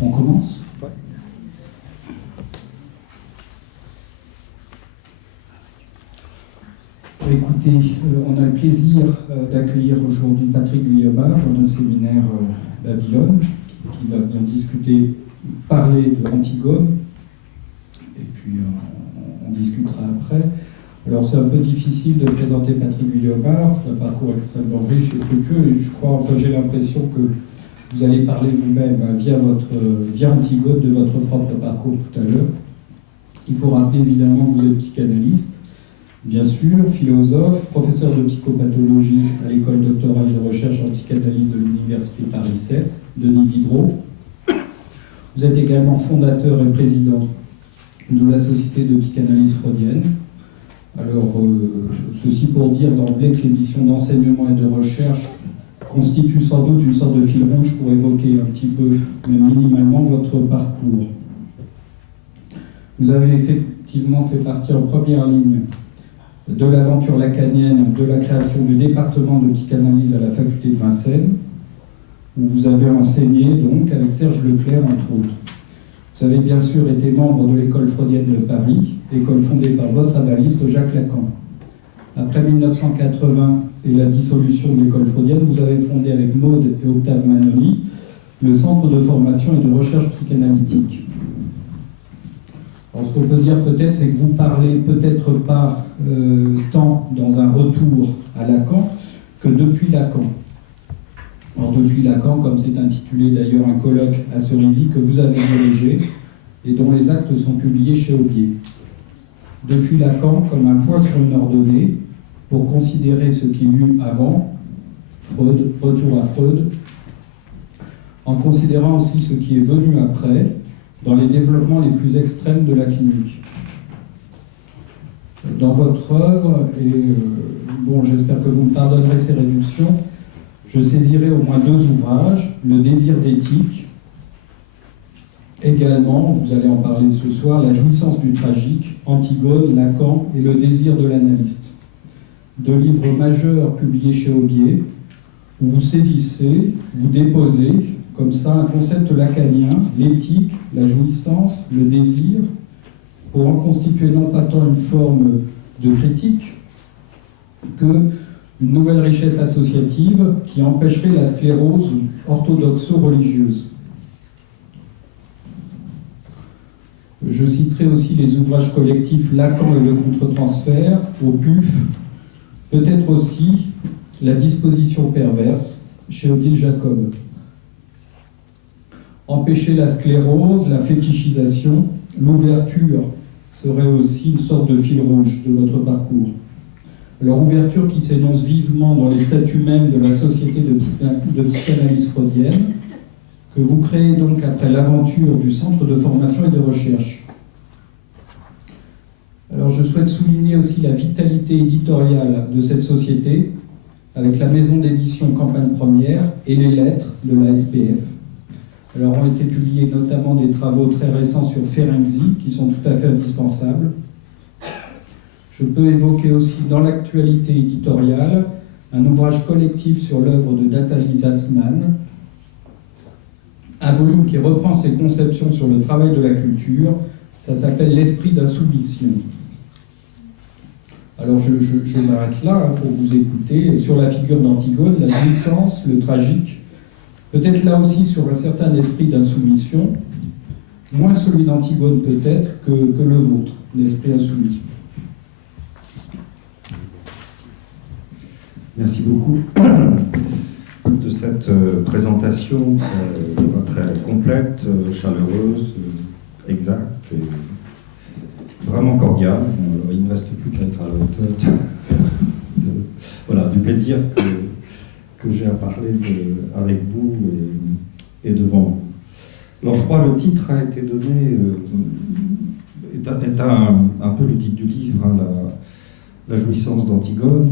On commence ? Écoutez, on a le plaisir d'accueillir aujourd'hui Patrick Guillomard dans notre séminaire Babylone, qui va bien discuter, parler de Antigone, et puis on discutera après. Alors c'est un peu difficile de présenter Patrick Guillomard, c'est un parcours extrêmement riche et fructueux, et je crois, enfin j'ai l'impression que vous allez parler vous-même via Antigone de votre propre parcours tout à l'heure. Il faut rappeler évidemment que vous êtes psychanalyste, bien sûr, philosophe, professeur de psychopathologie à l'école doctorale de recherche en psychanalyse de l'Université Paris 7, Denis Diderot. Vous êtes également fondateur et président de la Société de psychanalyse freudienne. Alors, ceci pour dire d'emblée que les missions d'enseignement et de recherche constituent sans doute une sorte de fil rouge pour évoquer un petit peu, même minimalement, votre parcours. Vous avez effectivement fait partie en première ligne de l'aventure lacanienne de la création du département de psychanalyse à la faculté de Vincennes, où vous avez enseigné donc avec Serge Leclerc, entre autres. Vous avez bien sûr été membre de l'école freudienne de Paris, école fondée par votre analyste Jacques Lacan. Après 1980 et la dissolution de l'école freudienne, vous avez fondé avec Maud et Octave Manoli le Centre de formation et de recherche psychanalytique. Alors, ce qu'on peut dire peut-être, c'est que vous parlez peut-être pas tant dans un retour à Lacan que depuis Lacan. Alors, depuis Lacan, comme c'est intitulé d'ailleurs un colloque à Cerisy que vous avez dirigé et dont les actes sont publiés chez Aubier. Depuis Lacan, comme un point sur une ordonnée, pour considérer ce qu'il y eut avant, Freud, retour à Freud, en considérant aussi ce qui est venu après, dans les développements les plus extrêmes de la clinique. Dans votre œuvre, et j'espère que vous me pardonnerez ces réductions, je saisirai au moins 2 ouvrages, Le désir d'éthique, également, vous allez en parler ce soir, La jouissance du tragique, Antigone, Lacan et Le désir de l'analyste. 2 livres majeurs publiés chez Aubier, où vous saisissez, vous déposez, comme ça, un concept lacanien, l'éthique, la jouissance, le désir, pour en constituer non pas tant une forme de critique que une nouvelle richesse associative qui empêcherait la sclérose orthodoxo-religieuse. Je citerai aussi les ouvrages collectifs Lacan et le contre-transfert, au PUF, peut-être aussi La disposition perverse, chez Odile Jacob. Empêcher la sclérose, la fétichisation, l'ouverture serait aussi une sorte de fil rouge de votre parcours. Alors, ouverture qui s'énonce vivement dans les statuts mêmes de la Société de psychanalyse freudienne, que vous créez donc après l'aventure du Centre de formation et de recherche. Alors, je souhaite souligner aussi la vitalité éditoriale de cette société, avec la maison d'édition Campagne Première et les lettres de la SPF. Alors, ont été publiés notamment des travaux très récents sur Ferenczi, qui sont tout à fait indispensables. Je peux évoquer aussi dans l'actualité éditoriale un ouvrage collectif sur l'œuvre de Nathalie Salzman, un volume qui reprend ses conceptions sur le travail de la culture. Ça s'appelle L'esprit d'insoumission. Alors je m'arrête là pour vous écouter sur la figure d'Antigone, la jouissance, le tragique, peut-être là aussi sur un certain esprit d'insoumission, moins celui d'Antigone peut-être que le vôtre, l'esprit insoumis. Merci beaucoup de cette cette présentation très complète, chaleureuse, exacte et vraiment cordiale. Bon, il ne me reste plus qu'à être à la hauteur voilà, du plaisir que j'ai à parler avec vous et devant vous. Alors je crois que le titre a été donné, est un peu le titre du livre, hein, la jouissance d'Antigone.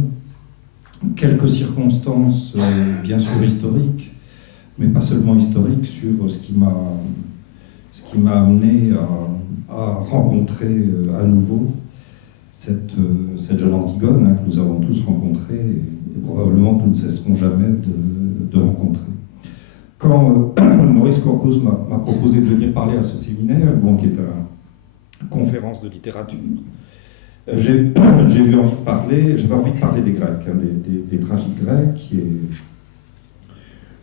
Quelques circonstances, bien sûr historiques, mais pas seulement historiques, sur ce qui m'a amené à rencontrer à nouveau cette jeune Antigone, hein, que nous avons tous rencontrée et probablement que nous ne cesserons jamais de rencontrer. Quand Maurice Corcos m'a proposé de venir parler à ce séminaire, bon, qui est une conférence de littérature, j'avais envie de parler des Grecs, hein, des tragiques grecs,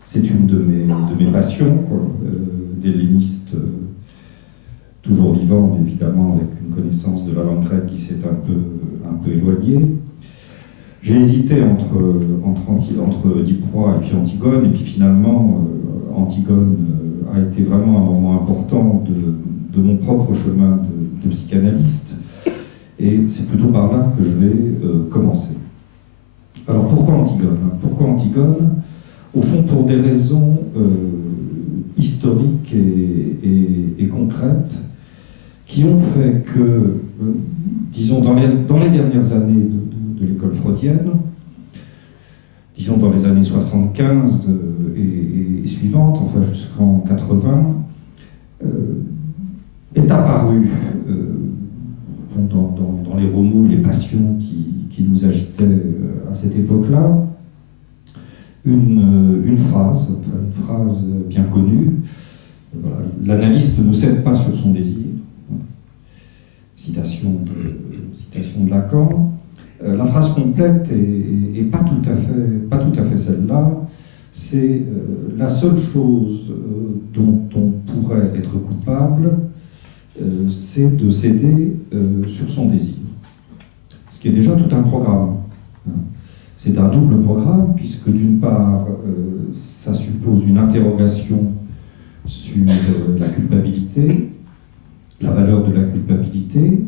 c'est une de mes passions, quoi, d'helléniste toujours vivant, mais évidemment avec une connaissance de la langue grecque qui s'est un peu éloignée. J'ai hésité entre Diproie et puis Antigone, et puis finalement Antigone a été vraiment un moment important de mon propre chemin de psychanalyste. Et c'est plutôt par là que je vais commencer. Alors pourquoi Antigone? Pourquoi Antigone? Au fond, pour des raisons historiques et concrètes qui ont fait que, disons, dans les dernières années de l'école freudienne, disons dans les années 75 et suivantes, enfin jusqu'en 80, est apparu dans les remous, les passions qui nous agitaient à cette époque-là, une phrase bien connue. Voilà, l'analyste ne cède pas sur son désir. Citation de Lacan. La phrase complète est pas tout à fait celle-là. C'est la seule chose dont on pourrait être coupable, c'est de céder sur son désir. Ce qui est déjà tout un programme. C'est un double programme, puisque d'une part, ça suppose une interrogation sur la culpabilité, la valeur de la culpabilité,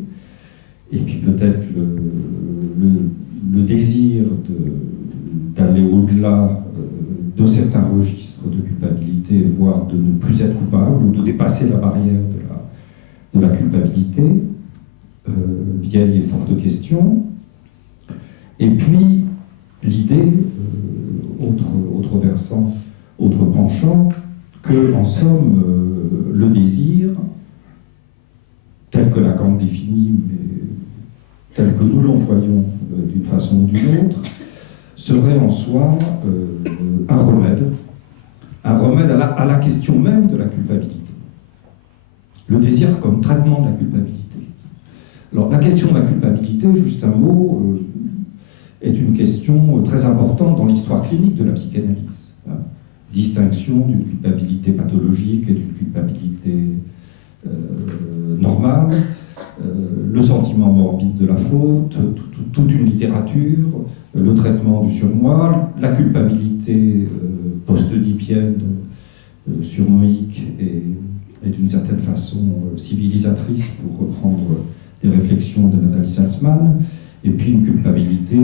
et puis peut-être le désir d'aller au-delà de certains registres de culpabilité, voire de ne plus être coupable, ou de dépasser la barrière de la culpabilité, vieille et forte question. Et puis, l'idée, autre versant, autre penchant, que, en somme, le désir, tel que Lacan définit, mais tel que nous l'employons d'une façon ou d'une autre, serait en soi un remède à la question même de la culpabilité. Le désir comme traitement de la culpabilité. Alors, la question de la culpabilité, juste un mot, est une question très importante dans l'histoire clinique de la psychanalyse. Hein. Distinction d'une culpabilité pathologique et d'une culpabilité normale, le sentiment morbide de la faute, toute une littérature, le traitement du surmoi, la culpabilité post-oedipienne, surmoïque et d'une certaine façon civilisatrice, pour reprendre des réflexions de Nathalie Salzman, et puis une culpabilité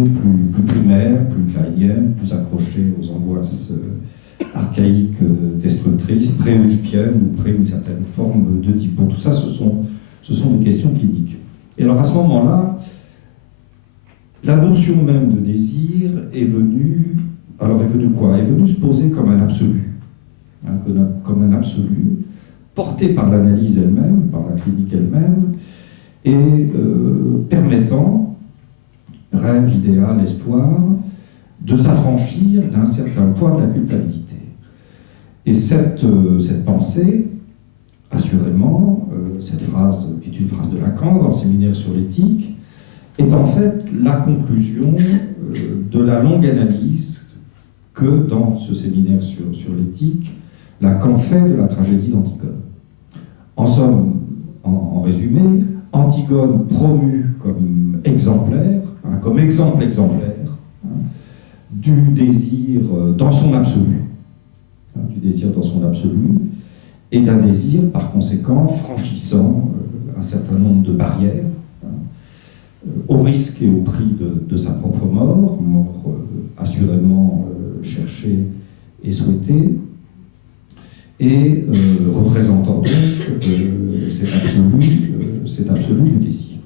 plus primaire, plus kleinienne, plus accrochée aux angoisses archaïques, destructrices, pré-oedipiennes ou pré une certaine forme d'Oedipe. Bon, tout ça, ce sont des questions cliniques. Et alors à ce moment-là, la notion même de désir est venue quoi? Est venue se poser comme un absolu, hein, comme un absolu, porté par l'analyse elle-même, par la clinique elle-même, et permettant, rêve, idéal, espoir, de s'affranchir d'un certain poids de la culpabilité. Et cette pensée, assurément, cette phrase, qui est une phrase de Lacan dans le séminaire sur l'éthique, est en fait la conclusion de la longue analyse que, dans ce séminaire sur l'éthique, Lacan fait de la tragédie d'Antigone. En somme, en résumé, Antigone promue comme exemplaire, hein, comme exemple exemplaire, hein, du désir dans son absolu, désir dans son absolu, et d'un désir, par conséquent, franchissant un certain nombre de barrières, au risque et au prix de sa propre mort, assurément cherchée et souhaitée, et représentant donc cet absolu du désir.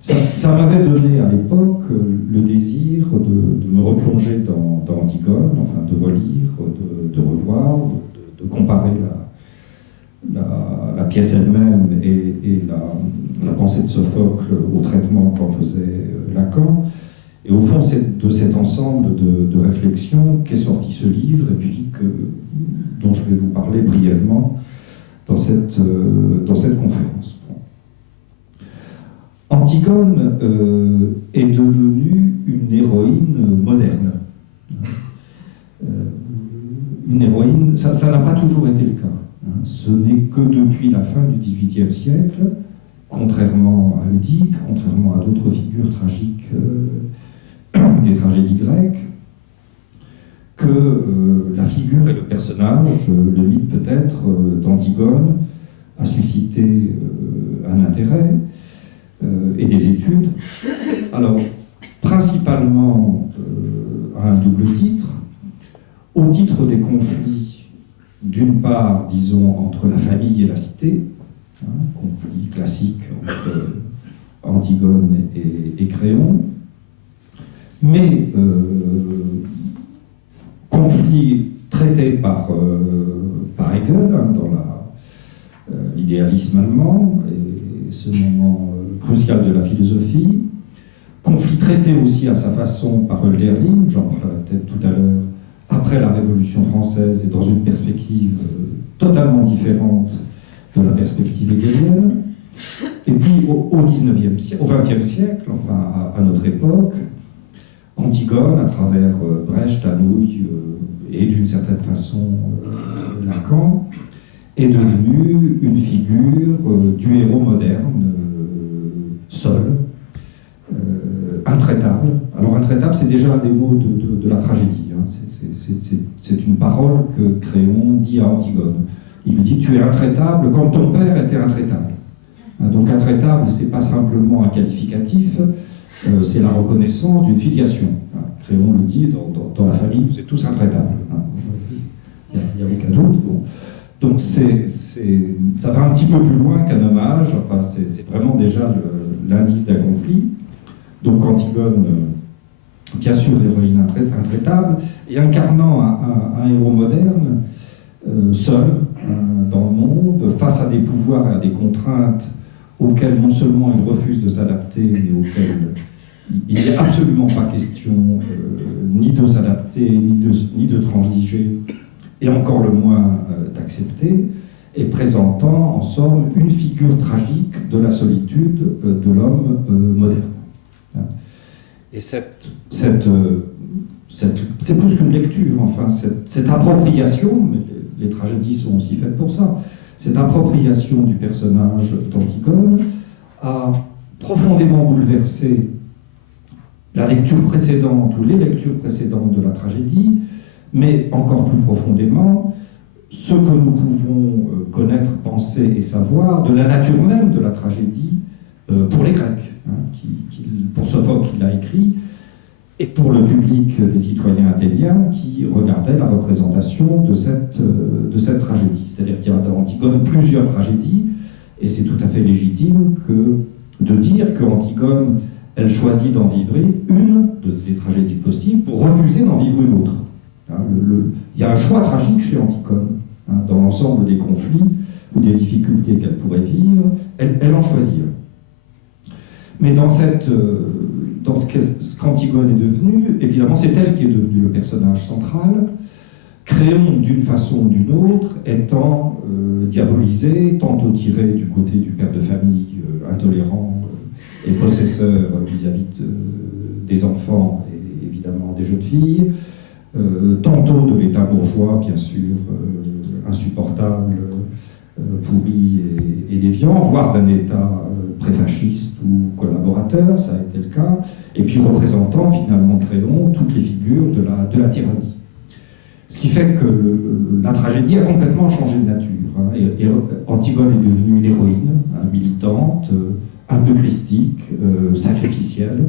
Ça m'avait donné à l'époque le désir de me replonger dans Antigone, enfin de relire, de revoir, de comparer la pièce elle-même et la pensée de Sophocle au traitement qu'en faisait Lacan. Et au fond, c'est de cet ensemble de réflexions qu'est sorti ce livre, et puis dont je vais vous parler brièvement dans cette conférence. Antigone est devenue une héroïne moderne. Une héroïne, ça n'a pas toujours été le cas. Ce n'est que depuis la fin du XVIIIe siècle, contrairement à Oedipe, contrairement à d'autres figures tragiques des tragédies grecques, que la figure et le personnage, le mythe peut-être, d'Antigone a suscité un intérêt et des études. Alors, principalement à un double titre, au titre des conflits, d'une part, disons, entre la famille et la cité, conflit classique entre Antigone et Créon, mais conflit traité par Hegel dans l'idéalisme allemand, et ce moment crucial de la philosophie, conflit traité aussi à sa façon par Hölderlin, j'en parlerai peut-être tout à l'heure, après la Révolution française et dans une perspective totalement différente de la perspective hegelienne. Et puis au XXe siècle, enfin à notre époque, Antigone, à travers Brecht, Anouilh et d'une certaine façon Lacan, est devenue une figure du héros moderne, seul, intraitable. Alors intraitable, c'est déjà un des mots de la tragédie. C'est une parole que Créon dit à Antigone. Il lui dit « Tu es intraitable comme ton père était intraitable ». Donc intraitable, c'est pas simplement un qualificatif, c'est la reconnaissance d'une filiation. Créon le dit, dans la famille, vous êtes tous intraitables. Il n'y a aucun doute. Bon. Donc ça va un petit peu plus loin qu'un hommage, enfin, c'est vraiment déjà l'indice d'un conflit. Donc Antigone, bien sûr, héroïne intraitable, et incarnant un héros moderne, seul, dans le monde, face à des pouvoirs et à des contraintes auxquelles non seulement il refuse de s'adapter, mais auxquelles il n'est absolument pas question ni de s'adapter, ni de transiger, et encore le moins d'accepter, et présentant en somme une figure tragique de la solitude de l'homme moderne. Et c'est plus qu'une lecture, enfin, cette appropriation, mais les tragédies sont aussi faites pour ça, cette appropriation du personnage d'Antigone a profondément bouleversé la lecture précédente ou les lectures précédentes de la tragédie, mais encore plus profondément ce que nous pouvons connaître, penser et savoir de la nature même de la tragédie pour les Grecs, pour Sophocle qui l'a écrit, et pour le public des citoyens athéniens qui regardaient la représentation de cette tragédie. C'est-à-dire qu'il y a dans Antigone plusieurs tragédies, et c'est tout à fait légitime de dire qu'Antigone, elle choisit d'en vivre une des tragédies possibles pour refuser d'en vivre une autre. Il y a un choix tragique chez Antigone, dans l'ensemble des conflits ou des difficultés qu'elle pourrait vivre, elle en choisit un. Mais dans ce qu'Antigone est devenue, évidemment, c'est elle qui est devenue le personnage central, Créon, d'une façon ou d'une autre, étant diabolisé, tantôt tiré du côté du père de famille intolérant et possesseur vis-à-vis des enfants et évidemment des jeunes filles, tantôt de l'État bourgeois, bien sûr, insupportable, pourri et déviant, voire d'un État préfasciste ou collaborateur, ça a été le cas, et puis représentant finalement Créon toutes les figures de la tyrannie. Ce Ce qui fait que la tragédie a complètement changé de nature. Hein, et Antigone est devenue une héroïne, hein, militante, un peu christique, sacrificielle,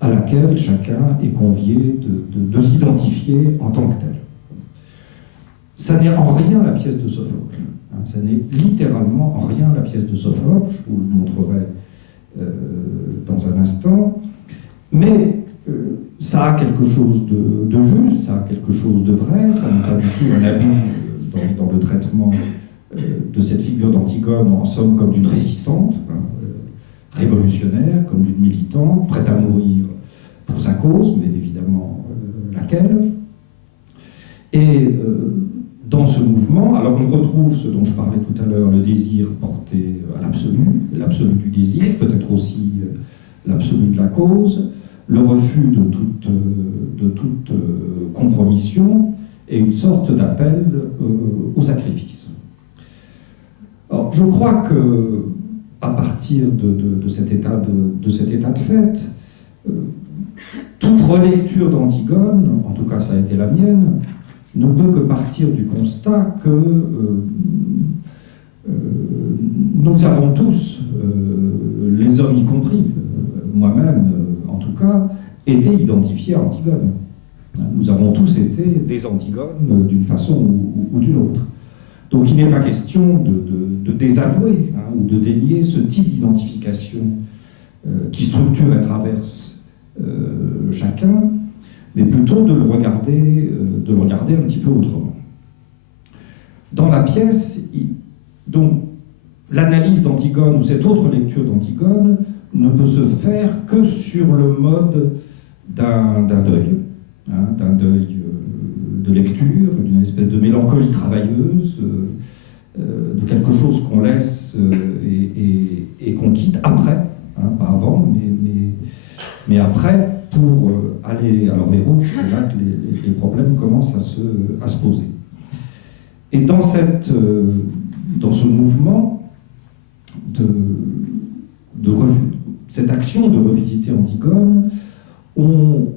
à laquelle chacun est convié de s'identifier en tant que tel. Ça n'est en rien la pièce de Sophocle. Hein, ça n'est littéralement en rien la pièce de Sophocle, je vous le montrerai dans un instant. Mais ça a quelque chose de juste, ça a quelque chose de vrai, ça n'est pas du tout un abus dans le traitement de cette figure d'Antigone, en somme comme d'une résistante, hein, révolutionnaire, comme d'une militante, prête à mourir pour sa cause, mais évidemment laquelle. Et dans ce mouvement, alors on retrouve ce dont je parlais tout à l'heure, le désir porté à l'absolu du désir, peut-être aussi l'absolu de la cause, le refus de toute compromission et une sorte d'appel au sacrifice. Alors, je crois que à partir de cet état de fait, toute relecture d'Antigone, en tout cas ça a été la mienne, ne peut que partir du constat que nous avons tous, les hommes y compris, moi-même en tout cas, été identifiés à Antigone. Nous avons tous été des Antigones d'une façon ou d'une autre. Donc il n'est pas question de désavouer hein, ou de dénier ce type d'identification qui structure et traverse chacun, mais plutôt de le regarder un petit peu autrement. Dans la pièce, donc, l'analyse d'Antigone ou cette autre lecture d'Antigone ne peut se faire que sur le mode d'un deuil, hein, d'un deuil de lecture, d'une espèce de mélancolie travailleuse, de quelque chose qu'on laisse et qu'on quitte après, hein, pas avant, mais après, pour aller vers où c'est là que les problèmes commencent à se poser. Et dans ce mouvement cette action de revisiter Antigone, on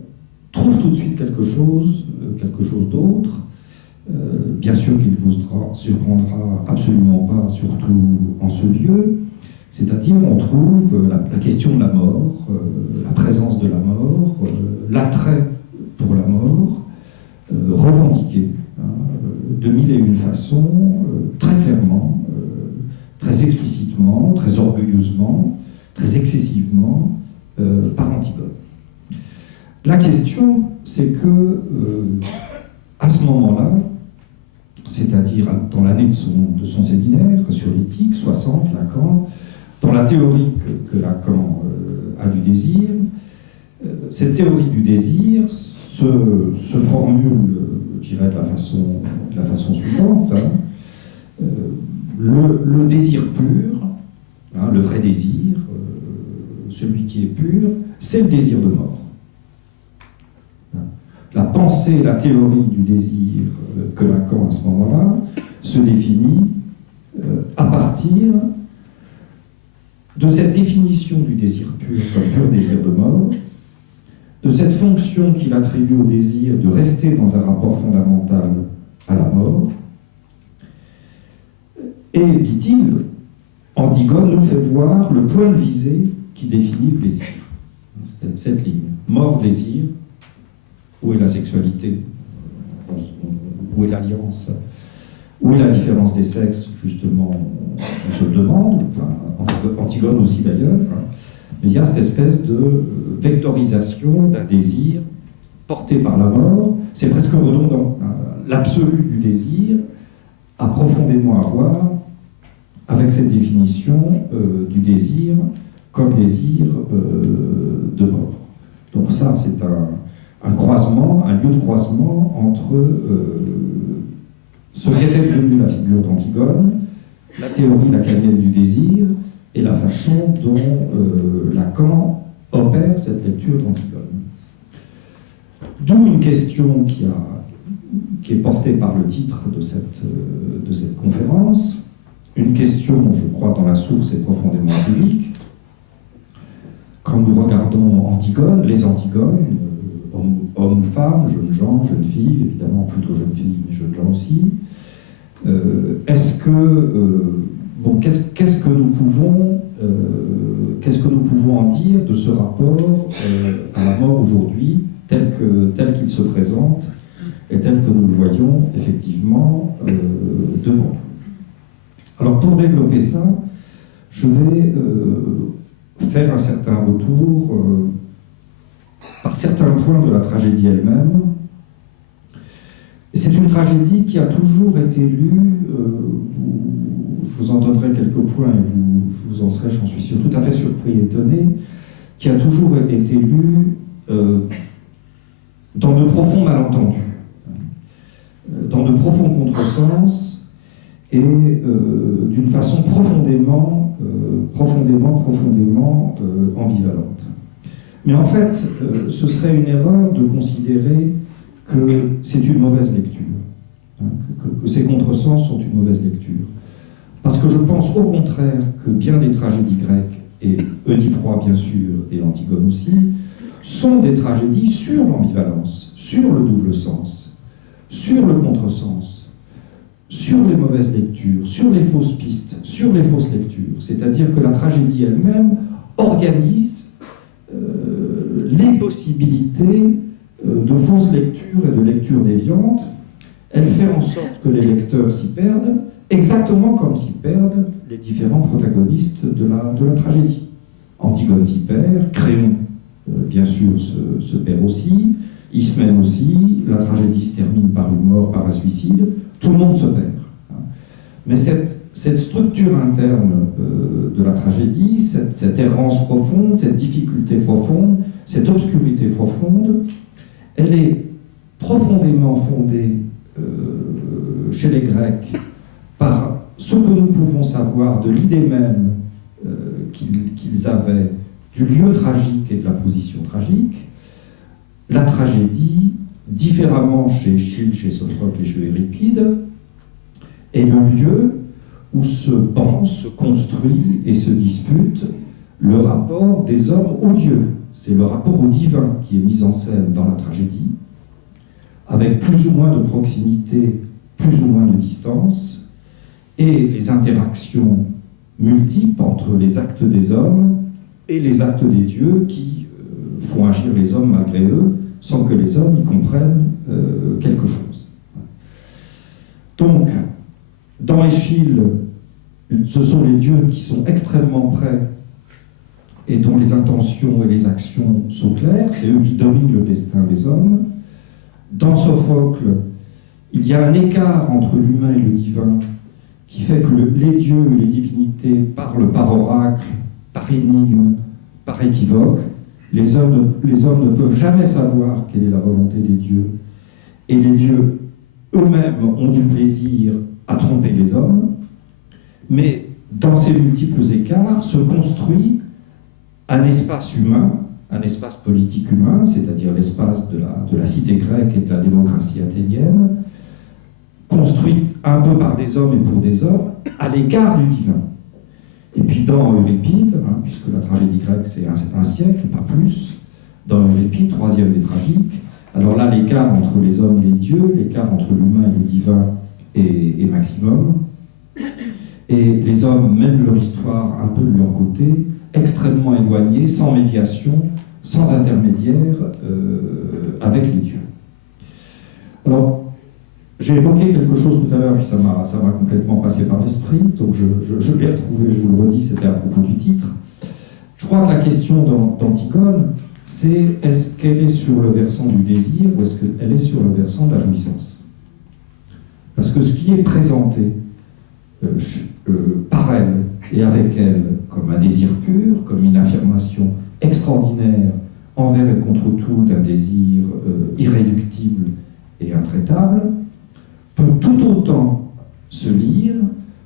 trouve tout de suite quelque chose d'autre. Bien sûr qu'il ne vous surprendra absolument pas, surtout en ce lieu. C'est-à-dire, on trouve la question de la mort, la présence de la mort, l'attrait pour la mort, revendiqué hein, de mille et une façons, très clairement, très explicitement, très orgueilleusement, très excessivement, par Antigone. La question, c'est que, à ce moment-là, c'est-à-dire dans l'année de son séminaire sur l'éthique, 60, Lacan, dans la théorie que Lacan a du désir, cette théorie du désir se formule, je dirais, de la façon suivante. Hein. Le désir pur, hein, le vrai désir, celui qui est pur, c'est le désir de mort. La pensée, la théorie du désir que Lacan, à ce moment-là, se définit à partir de cette définition du désir pur comme pur désir de mort, de cette fonction qu'il attribue au désir de rester dans un rapport fondamental à la mort. Et, dit-il, Antigone nous fait voir le point de visée qui définit le désir. C'est cette ligne. Mort, désir. Où est la sexualité? Où est l'alliance? Où est la différence des sexes? Justement, on se le demande, enfin, Antigone aussi d'ailleurs. Mais il y a cette espèce de vectorisation d'un désir porté par la mort. C'est presque redondant. L'absolu du désir a profondément à voir avec cette définition du désir comme désir de mort. Donc ça, c'est un croisement, un lieu de croisement entre ce qu'était devenu la figure d'Antigone, la théorie lacanienne du désir, et la façon dont Lacan opère cette lecture d'Antigone. D'où une question qui est portée par le titre de cette conférence, une question, je crois, dans la source est profondément publique. Quand nous regardons Antigone, les Antigones, hommes ou femmes, jeunes gens, jeunes filles, évidemment plutôt jeunes filles, mais jeunes gens aussi. Qu'est-ce que nous pouvons en dire de ce rapport à la mort aujourd'hui, tel qu'il se présente et tel que nous le voyons effectivement devant nous. Alors pour développer ça, je vais faire un certain retour par certains points de la tragédie elle-même. Et c'est une tragédie qui a toujours été lue, je vous en donnerai quelques points et vous en serez, j'en suis sûr, tout à fait surpris et étonné, qui a toujours été lue dans de profonds malentendus, dans de profonds contresens et d'une façon profondément ambivalente. Mais en fait, ce serait une erreur de considérer que c'est une mauvaise lecture, que ces contresens sont une mauvaise lecture. Parce que je pense au contraire que bien des tragédies grecques, et Oedipe Roi bien sûr, et Antigone aussi, sont des tragédies sur l'ambivalence, sur le double sens, sur le contresens, sur les mauvaises lectures, sur les fausses pistes, sur les fausses lectures. C'est-à-dire que la tragédie elle-même organise les possibilités de fausses lectures et de lectures déviantes. Elle fait en sorte que les lecteurs s'y perdent, exactement comme s'y perdent les différents protagonistes de la tragédie. Antigone s'y perd, Créon, bien sûr, se perd aussi, Ismène aussi, la tragédie se termine par une mort, par un suicide, tout le monde se perd. Mais cette structure interne de la tragédie, cette errance profonde, cette difficulté profonde, cette obscurité profonde, elle est profondément fondée chez les Grecs par ce que nous pouvons savoir de l'idée même qu'ils avaient du lieu tragique et de la position tragique. La tragédie, différemment chez Échille, chez Sophocle et chez Euripide, est le lieu où se pense, se construit et se dispute le rapport des hommes aux dieux. C'est le rapport au divin qui est mis en scène dans la tragédie, avec plus ou moins de proximité, plus ou moins de distance, et les interactions multiples entre les actes des hommes et les actes des dieux qui font agir les hommes malgré eux, sans que les hommes y comprennent quelque chose. Donc, dans Échille, ce sont les dieux qui sont extrêmement près et dont les intentions et les actions sont claires, c'est eux qui dominent le destin des hommes. Dans Sophocle, il y a un écart entre l'humain et le divin qui fait que les dieux et les divinités parlent par oracle, par énigme, par équivoque. Les hommes ne peuvent jamais savoir quelle est la volonté des dieux. Et les dieux eux-mêmes ont du plaisir à tromper les hommes. Mais dans ces multiples écarts se construit un espace humain, un espace politique humain, c'est-à-dire l'espace de la cité grecque et de la démocratie athénienne, construite un peu par des hommes et pour des hommes, à l'égard du divin. Et puis dans Euripide, puisque la tragédie grecque c'est un siècle, pas plus, dans Euripide, troisième des tragiques, alors là l'écart entre les hommes et les dieux, l'écart entre l'humain et le divin est maximum, et les hommes mènent leur histoire un peu de leur côté, extrêmement éloignés, sans médiation, sans intermédiaire avec les dieux. Alors, j'ai évoqué quelque chose tout à l'heure, puis ça m'a complètement passé par l'esprit, donc je l'ai retrouvé, je vous le redis, c'était à propos du titre. Je crois que la question d'Antigone, c'est est-ce qu'elle est sur le versant du désir ou est-ce qu'elle est sur le versant de la jouissance? Parce que ce qui est présenté par elle et avec elle comme un désir pur, comme une affirmation extraordinaire envers et contre tout d'un désir irréductible et intraitable, peut tout autant se lire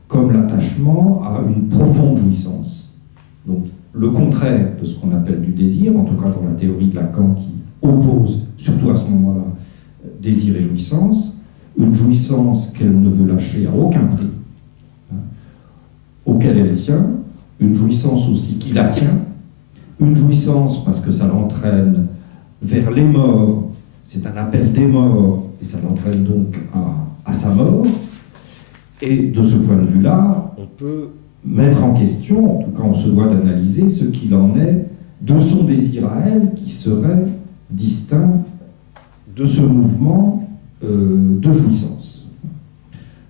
comme l'attachement à une profonde jouissance. Donc, le contraire de ce qu'on appelle du désir, en tout cas dans la théorie de Lacan qui oppose, surtout à ce moment-là, désir et jouissance, une jouissance qu'elle ne veut lâcher à aucun prix, auquel elle tient, une jouissance aussi qui la tient, une jouissance parce que ça l'entraîne vers les morts, c'est un appel des morts, et ça l'entraîne donc à sa mort. Et de ce point de vue-là, on peut mettre en question, en tout cas on se doit d'analyser ce qu'il en est de son désir à elle, qui serait distinct de ce mouvement de jouissance.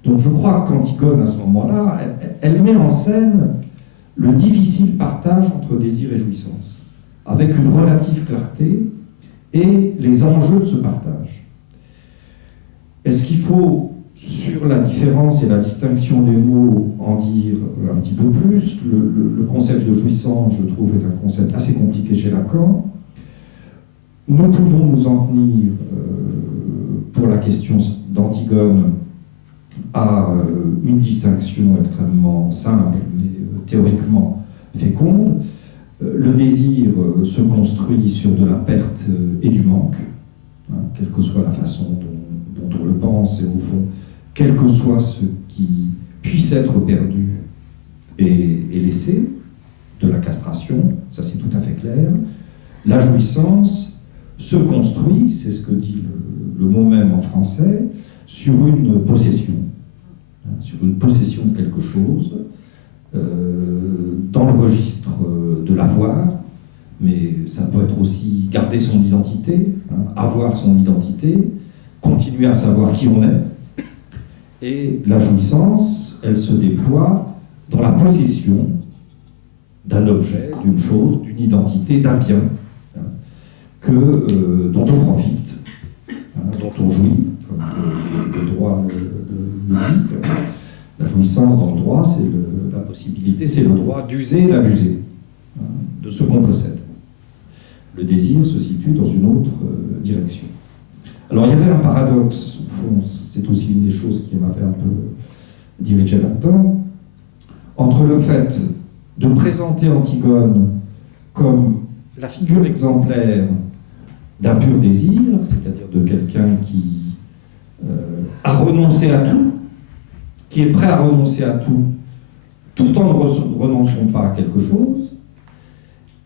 Donc je crois qu'Antigone, à ce moment-là, elle met en scène le difficile partage entre désir et jouissance, avec une relative clarté et les enjeux de ce partage. Est-ce qu'il faut, sur la différence et la distinction des mots, en dire un petit peu plus? Le concept de jouissance, je trouve, est un concept assez compliqué chez Lacan. Nous pouvons nous en tenir, pour la question d'Antigone, à une distinction extrêmement simple, mais théoriquement féconde. Le désir se construit sur de la perte et du manque, hein, quelle que soit la façon dont on le pense, et au fond, quel que soit ce qui puisse être perdu et laissé, de la castration, ça c'est tout à fait clair. La jouissance se construit, c'est ce que dit le mot même en français, sur une possession de quelque chose, dans le registre de l'avoir, mais ça peut être aussi garder son identité, hein, avoir son identité, continuer à savoir qui on est. Et la jouissance, elle se déploie dans la possession d'un objet, d'une chose, d'une identité, d'un bien, hein, dont on profite, hein, dont on jouit, comme le droit le dit. La jouissance dans le droit, c'est la possibilité, c'est le droit d'user et d'abuser, hein, de ce qu'on possède. Le désir se situe dans une autre direction. Alors il y avait un paradoxe, au fond, c'est aussi une des choses qui m'avait un peu dirigé là-dedans, entre le fait de présenter Antigone comme la figure exemplaire d'un pur désir, c'est-à-dire de quelqu'un qui a renoncé à tout, qui est prêt à renoncer à tout en ne renonçant pas à quelque chose,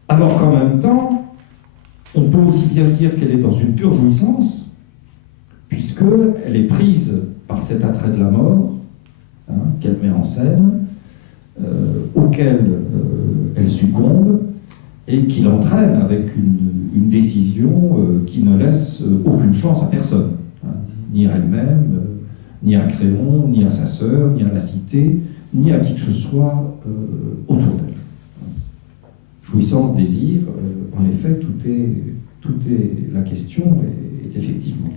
alors qu'en même temps, on peut aussi bien dire qu'elle est dans une pure jouissance, puisqu'elle est prise par cet attrait de la mort, hein, qu'elle met en scène, auquel elle succombe, et qui l'entraîne avec une décision qui ne laisse aucune chance à personne, hein, ni à elle-même, ni à Créon, ni à sa sœur, ni à la cité, ni à qui que ce soit autour d'elle. Jouissance, désir, en effet, tout est la question est effectivement là.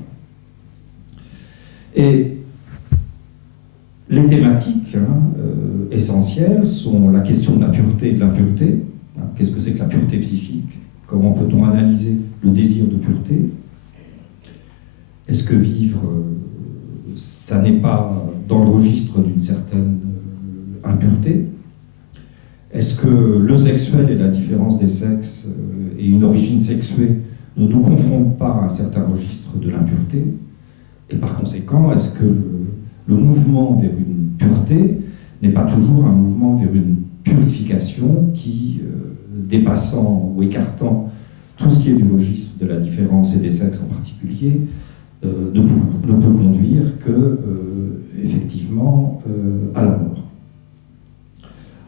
Et les thématiques essentielles sont la question de la pureté et de l'impureté. Qu'est-ce que c'est que la pureté psychique? Comment peut-on analyser le désir de pureté? Est-ce que vivre, ça n'est pas dans le registre d'une certaine impureté? Est-ce que le sexuel et la différence des sexes et une origine sexuée ne nous confondent pas à un certain registre de l'impureté? Et par conséquent, est-ce que le mouvement vers une pureté n'est pas toujours un mouvement vers une purification qui, dépassant ou écartant tout ce qui est du registre de la différence et des sexes en particulier, ne peut conduire que, effectivement, à la mort.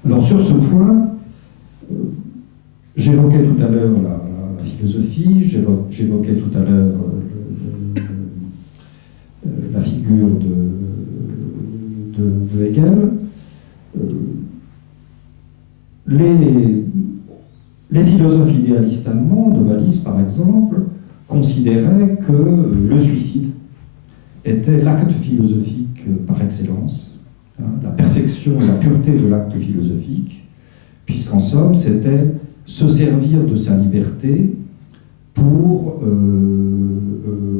Alors sur ce point, j'évoquais tout à l'heure la philosophie, j'évoquais tout à l'heure la figure de Hegel. Les philosophes idéalistes allemands, de Wallis par exemple, considéraient que le suicide était l'acte philosophique par excellence, hein, la perfection et la pureté de l'acte philosophique, puisqu'en somme, c'était se servir de sa liberté pour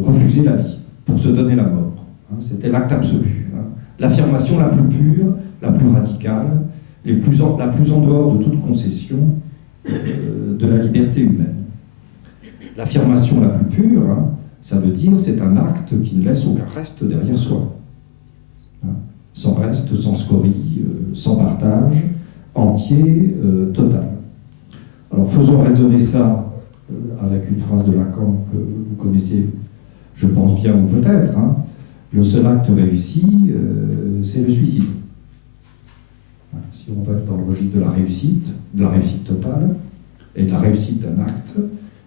refuser la vie, pour se donner la mort. Hein, c'était l'acte absolu, hein, l'affirmation la plus pure, la plus radicale, la plus en dehors de toute concession de la liberté humaine. L'affirmation la plus pure, hein, ça veut dire c'est un acte qui ne laisse aucun reste derrière soi. Hein, sans reste, sans scorie, sans partage, entier, total. Alors faisons résonner ça avec une phrase de Lacan que vous connaissez je pense bien ou peut-être, hein, le seul acte réussi, c'est le suicide. Voilà, si on va être dans le registre de la réussite totale, et de la réussite d'un acte,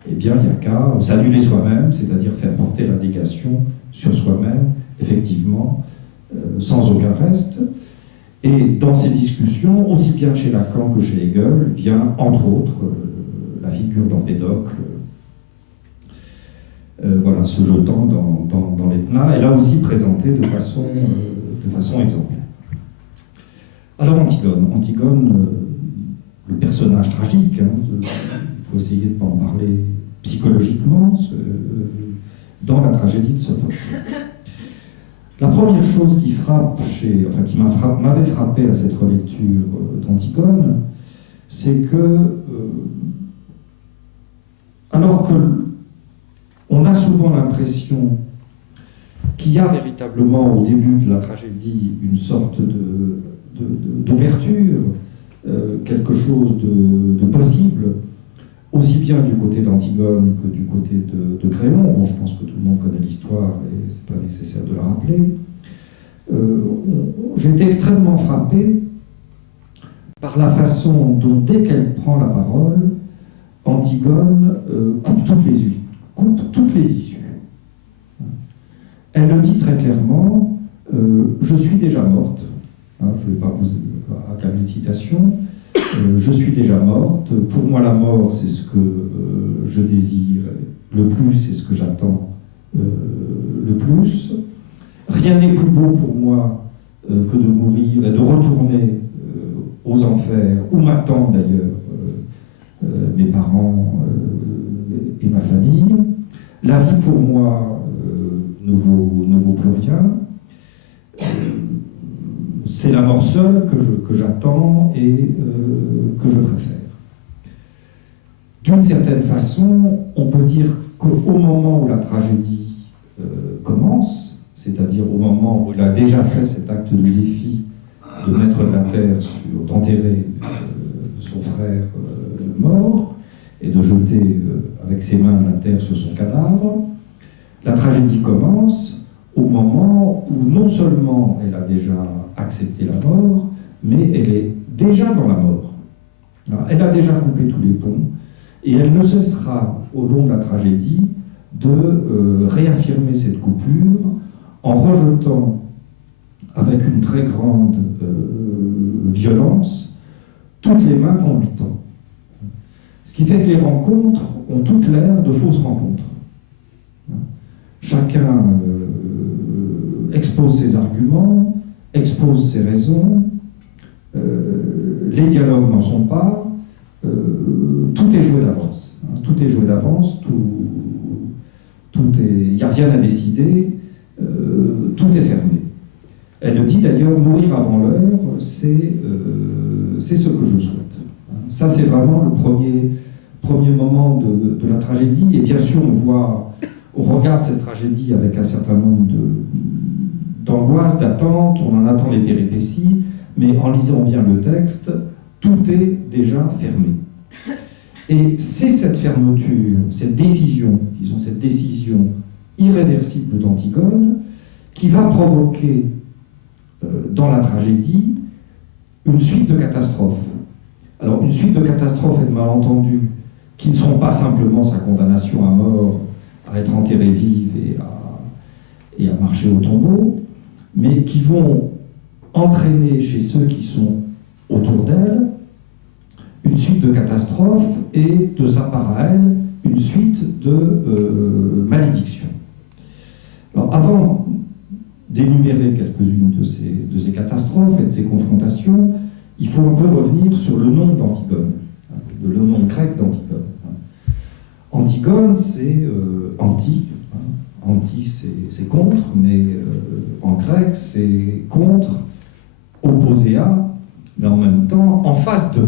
eh bien, il n'y a qu'à s'annuler soi-même, c'est-à-dire faire porter la négation sur soi-même, effectivement, sans aucun reste. Et dans ces discussions, aussi bien chez Lacan que chez Hegel, vient, entre autres, la figure d'Empédocle, voilà, se jetant dans l'Etna, et là aussi présentée de façon exemplaire. Alors Antigone, le personnage tragique, hein, il faut essayer de ne pas en parler psychologiquement, dans la tragédie de Sophocle. La première chose qui m'avait frappé à cette relecture d'Antigone, c'est que, alors que on a souvent l'impression qu'il y a véritablement au début de la tragédie une sorte d'ouverture, quelque chose de possible, aussi bien du côté d'Antigone que du côté de Créon. Bon, je pense que tout le monde connaît l'histoire et c'est pas nécessaire de la rappeler. J'ai été extrêmement frappé par la façon dont, dès qu'elle prend la parole, Antigone coupe toutes les issues. Elle le dit très clairement, je suis déjà morte, hein, je ne vais pas vous accabler de citation, je suis déjà morte, pour moi la mort c'est ce que je désire le plus, c'est ce que j'attends le plus. Rien n'est plus beau pour moi que de mourir et de retourner aux enfers, où m'attendent d'ailleurs mes parents et ma famille. La vie pour moi ne vaut plus rien. C'est la mort seule que j'attends et que je préfère. D'une certaine façon, on peut dire qu'au moment où la tragédie commence, c'est-à-dire au moment où il a déjà fait cet acte de défi de mettre la terre, d'enterrer son frère mort et de jeter avec ses mains la terre sur son cadavre, la tragédie commence au moment où non seulement elle a déjà accepté la mort, mais elle est déjà dans la mort. Elle a déjà coupé tous les ponts, et elle ne cessera au long de la tragédie de réaffirmer cette coupure en rejetant avec une très grande violence toutes les mains qu'on lui tend. Ce qui fait que les rencontres ont toutes l'air de fausses rencontres. Chacun expose ses arguments, expose ses raisons, les dialogues n'en sont pas, tout est joué d'avance. Tout est joué d'avance, il n'y a rien à décider, tout est fermé. Elle dit d'ailleurs, mourir avant l'heure, c'est ce que je souhaite. Ça, c'est vraiment le premier moment de la tragédie, et bien sûr, on regarde cette tragédie avec un certain nombre d'angoisse, d'attente, on en attend les péripéties, mais en lisant bien le texte, tout est déjà fermé. Et c'est cette fermeture, cette décision irréversible d'Antigone, qui va provoquer dans la tragédie une suite de catastrophes. Alors, une suite de catastrophes et de malentendus qui ne seront pas simplement sa condamnation à mort, à être enterrée vive et à marcher au tombeau, mais qui vont entraîner chez ceux qui sont autour d'elle une suite de catastrophes et, de sa part à elle, une suite de malédictions. Alors, avant d'énumérer quelques-unes de ces catastrophes et de ces confrontations, il faut un peu revenir sur le nom d'Antigone, le nom grec d'Antigone. Antigone, c'est anti. Anti, c'est contre, mais en grec, c'est contre, opposé à, mais en même temps en face de.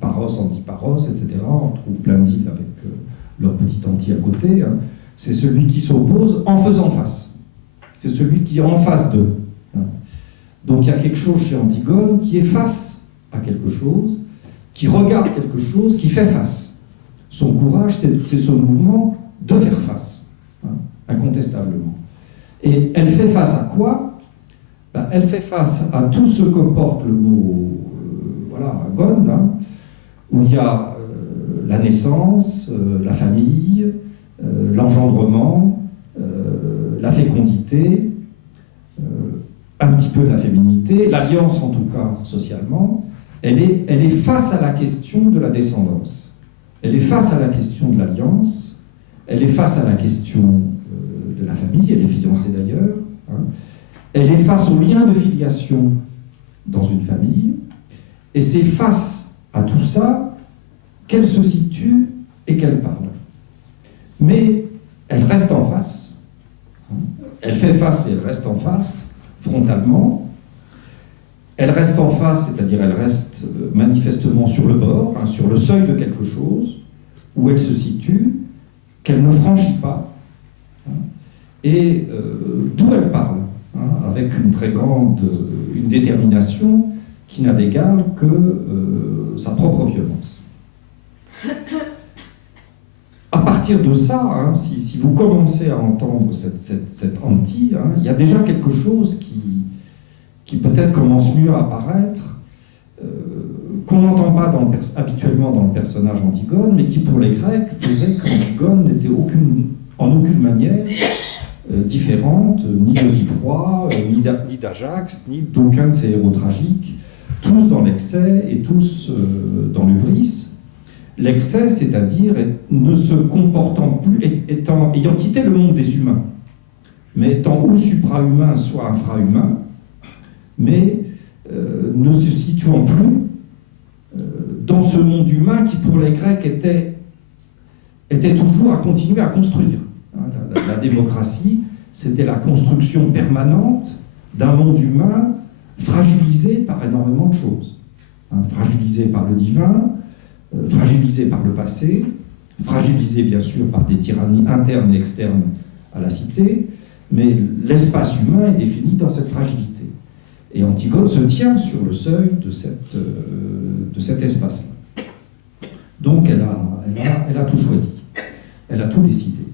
Paros, antiparos, etc. On trouve plein d'îles avec leur petit anti à côté. C'est celui qui s'oppose en faisant face. C'est celui qui est en face d'eux. Donc il y a quelque chose chez Antigone qui est face à quelque chose, qui regarde quelque chose, qui fait face. Son courage, c'est ce mouvement de faire face. incontestablement. Et elle fait face à quoi? Elle fait face à tout ce que porte le mot Gon, là, où il y a la naissance, la famille, l'engendrement, la fécondité, un petit peu la féminité, l'alliance en tout cas socialement. Elle est face à la question de la descendance. Elle est face à la question de l'alliance. Elle est face à la question de la famille. Elle est fiancée d'ailleurs. Hein. Elle est face au lien de filiation dans une famille. Et c'est face à tout ça qu'elle se situe et qu'elle parle. Mais elle reste en face. Elle fait face et elle reste en face, frontalement. Elle reste en face, c'est-à-dire elle reste manifestement sur le bord, sur le seuil de quelque chose, où elle se situe, qu'elle ne franchit pas, et d'où elle parle, avec une très grande une détermination qui n'a d'égal que sa propre violence. À partir de ça, si vous commencez à entendre cette anti, il y a déjà quelque chose qui peut-être commence mieux à apparaître, qu'on n'entend pas habituellement dans le personnage Antigone, mais qui pour les Grecs faisait qu'Antigone n'était en aucune manière différente, ni de Diproie, ni d'Ajax, ni d'aucun de ces héros tragiques, tous dans l'excès et tous dans l'hubris. L'excès, c'est-à-dire ne se comportant plus, ayant quitté le monde des humains, mais étant ou suprahumain, soit infrahumain, mais ne se situant plus dans ce monde humain qui, pour les Grecs, était toujours à continuer à construire. La démocratie, c'était la construction permanente d'un monde humain fragilisé par énormément de choses. Fragilisé par le divin, fragilisé par le passé, fragilisé bien sûr par des tyrannies internes et externes à la cité, mais l'espace humain est défini dans cette fragilité. Et Antigone se tient sur le seuil de cet espace-là. Donc elle a tout choisi, elle a tout décidé.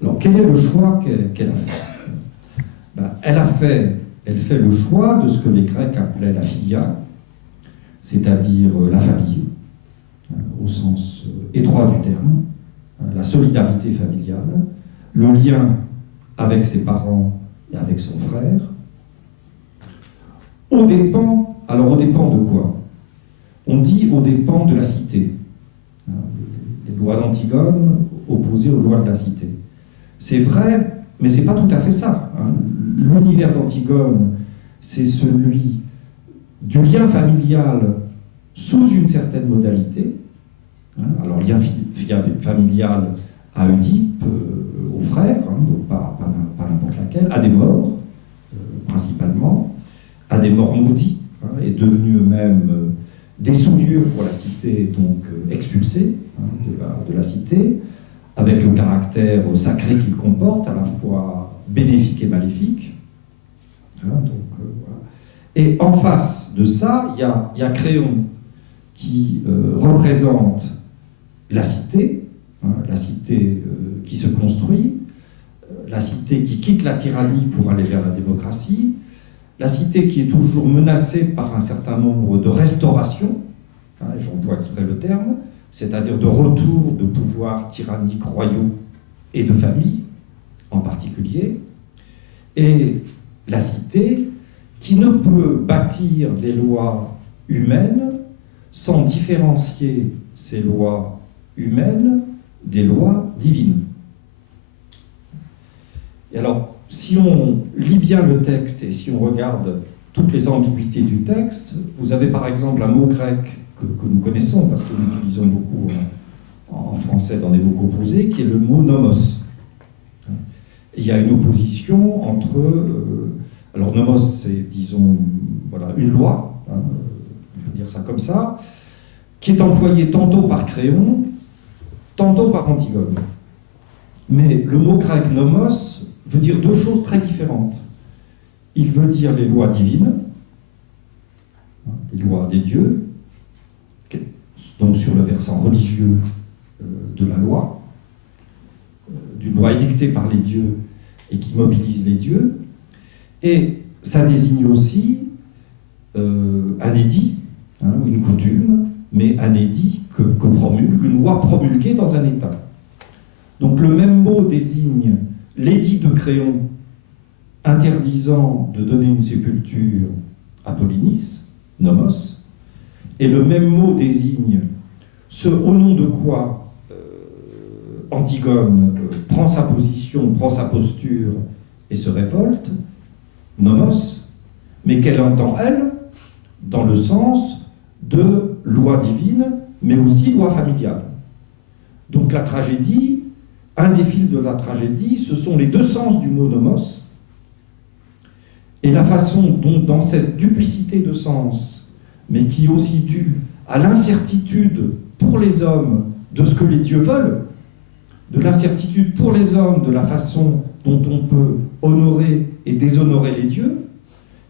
Alors quel est le choix qu'elle a fait? Elle fait le choix de ce que les Grecs appelaient la philia, c'est-à-dire la famille, au sens étroit du terme, la solidarité familiale, le lien avec ses parents et avec son frère, aux dépens de quoi? On dit aux dépens de la cité. Les lois d'Antigone opposées aux lois de la cité. C'est vrai, mais c'est pas tout à fait ça. L'univers d'Antigone, c'est celui du lien familial sous une certaine modalité. Alors, lien familial à Oedipe, aux frères, donc pas n'importe laquelle, à des morts, principalement, à des morts maudits, et devenus eux-mêmes des souillures pour la cité, donc expulsés de la cité, avec le caractère sacré qu'il comporte, à la fois bénéfique et maléfique. Voilà. Et en face de ça, il y a Créon qui représente la cité qui se construit, la cité qui quitte la tyrannie pour aller vers la démocratie, la cité qui est toujours menacée par un certain nombre de restaurations, j'emploie exprès le terme, c'est-à-dire de retour de pouvoirs tyranniques royaux et de famille en particulier, et la cité qui ne peut bâtir des lois humaines sans différencier ces lois humaines des lois divines. Et alors, si on lit bien le texte et si on regarde toutes les ambiguïtés du texte, vous avez par exemple un mot grec que nous connaissons, parce que nous l'utilisons beaucoup en français dans des mots composés, qui est le mot nomos. Il y a une opposition entre... alors nomos, c'est, disons, voilà, une loi, on peut dire ça comme ça, qui est employée tantôt par Créon, tantôt par Antigone. Mais le mot grec nomos veut dire deux choses très différentes. Il veut dire les lois divines, les lois des dieux, donc sur le versant religieux de la loi, d'une loi édictée par les dieux et qui mobilise les dieux. Et ça désigne aussi un édit, hein, une coutume, mais un édit que promulgue, une loi promulguée dans un État. Donc le même mot désigne l'édit de Créon interdisant de donner une sépulture à Polynice, nomos, et le même mot désigne ce au nom de quoi Antigone prend sa position, prend sa posture et se révolte, nomos, mais qu'elle entend, elle, dans le sens de loi divine, mais aussi loi familiale. Donc la tragédie, un des fils de la tragédie, ce sont les deux sens du mot nomos, et la façon dont, dans cette duplicité de sens, mais qui est aussi due à l'incertitude pour les hommes de ce que les dieux veulent, de l'incertitude pour les hommes de la façon dont on peut honorer et déshonorer les dieux,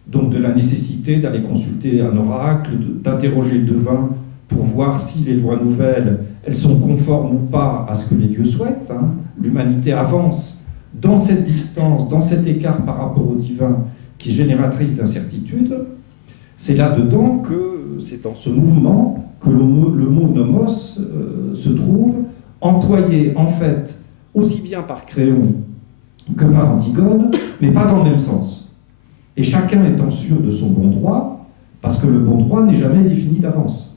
donc de la nécessité d'aller consulter un oracle, d'interroger le devin pour voir si les lois nouvelles, elles sont conformes ou pas à ce que les dieux souhaitent. Hein. L'humanité avance dans cette distance, dans cet écart par rapport au divin qui est génératrice d'incertitude. C'est là-dedans que, c'est dans ce mouvement que le mot nomos se trouve, employé en fait aussi bien par Créon que par Antigone, mais pas dans le même sens. Et chacun étant sûr de son bon droit, parce que le bon droit n'est jamais défini d'avance.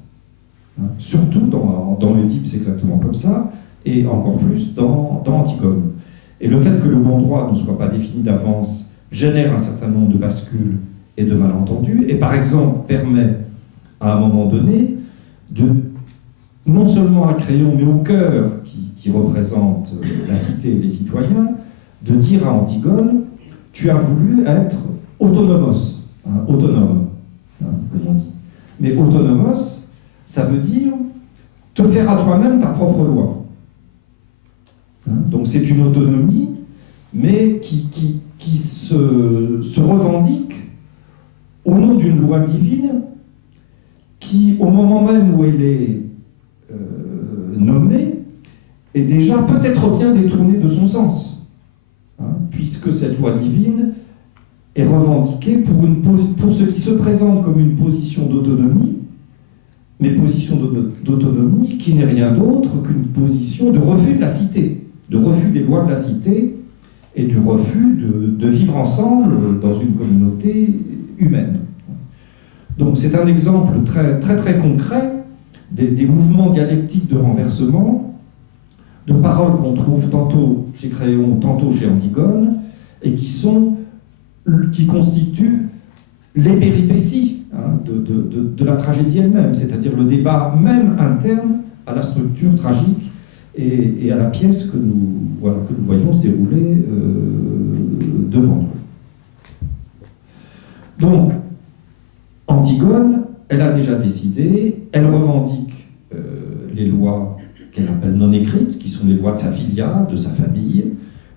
Hein. Surtout dans l'Oedipe, c'est exactement comme ça, et encore plus dans Antigone. Et le fait que le bon droit ne soit pas défini d'avance génère un certain nombre de bascules et de malentendus, et par exemple permet, à un moment donné, de, non seulement à Créon, mais au cœur qui représente la cité et les citoyens, de dire à Antigone, tu as voulu être autonomos, hein, autonome, hein, comme on dit. Mais autonomos, ça veut dire te faire à toi-même ta propre loi. Hein, donc c'est une autonomie, mais qui se revendique au nom d'une loi divine qui, au moment même où elle est nommée, est déjà peut-être bien détournée de son sens, hein, puisque cette loi divine est revendiquée pour ce qui se présente comme une position d'autonomie, mais position d'autonomie qui n'est rien d'autre qu'une position de refus de la cité, de refus des lois de la cité et du refus de vivre ensemble dans une communauté humaine. Donc c'est un exemple très, très, très concret des mouvements dialectiques de renversement, de paroles qu'on trouve tantôt chez Créon, tantôt chez Antigone, et qui constituent les péripéties, hein, de la tragédie elle-même, c'est-à-dire le débat même interne à la structure tragique et à la pièce que nous voyons se dérouler devant nous. Donc, Antigone, elle a déjà décidé, elle revendique les lois qu'elle appelle non écrites, qui sont les lois de sa filia, de sa famille,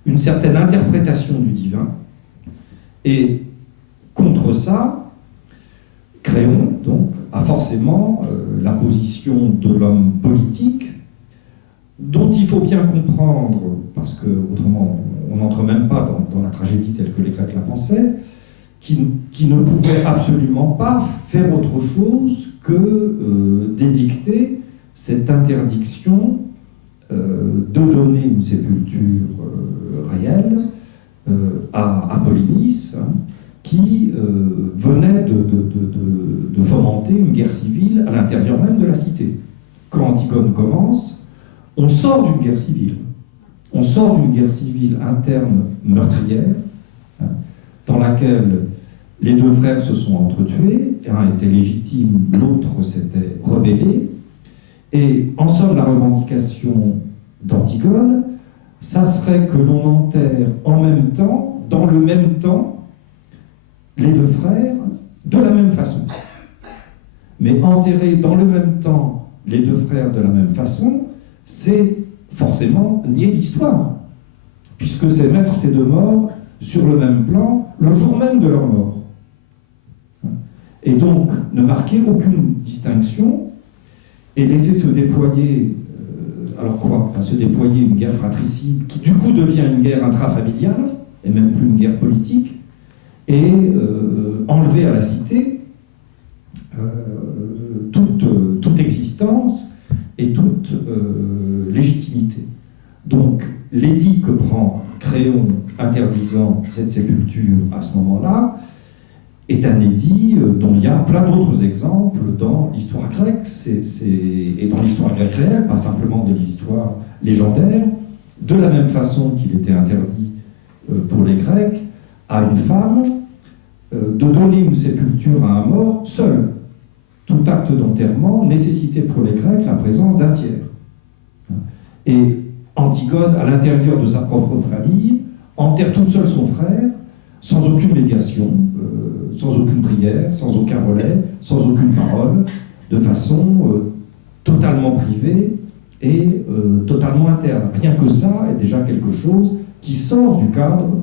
une certaine interprétation du divin. Et contre ça, Créon, donc, a forcément la position de l'homme politique, dont il faut bien comprendre, parce que autrement on n'entre même pas dans la tragédie telle que les Grecs la pensaient, qui ne pouvait absolument pas faire autre chose que d'édicter cette interdiction de donner une sépulture réelle à Polynice, hein, qui venait de fomenter une guerre civile à l'intérieur même de la cité. Quand Antigone commence, on sort d'une guerre civile. On sort d'une guerre civile interne meurtrière, hein, dans laquelle les deux frères se sont entretués, un était légitime, l'autre s'était rebellé, et en somme la revendication d'Antigone, ça serait que l'on enterre en même temps, dans le même temps, les deux frères de la même façon. Mais enterrer dans le même temps les deux frères de la même façon, c'est forcément nier l'histoire, puisque c'est mettre ces deux morts sur le même plan le jour même de leur mort. Et donc ne marquer aucune distinction et laisser se déployer, alors quoi, enfin, se déployer une guerre fratricide qui du coup devient une guerre intrafamiliale, et même plus une guerre politique, et enlever à la cité toute existence et toute légitimité. Donc l'édit que prend Créon interdisant cette sépulture à ce moment-là est un édit dont il y a plein d'autres exemples dans l'histoire grecque, et dans l'histoire grecque réelle, pas simplement de l'histoire légendaire, de la même façon qu'il était interdit pour les Grecs à une femme de donner une sépulture à un mort seul. Tout acte d'enterrement nécessitait pour les Grecs la présence d'un tiers. Et Antigone, à l'intérieur de sa propre famille, enterre toute seule son frère, sans aucune médiation, sans aucune prière, sans aucun relais, sans aucune parole, de façon totalement privée et totalement interne. Rien que ça est déjà quelque chose qui sort du cadre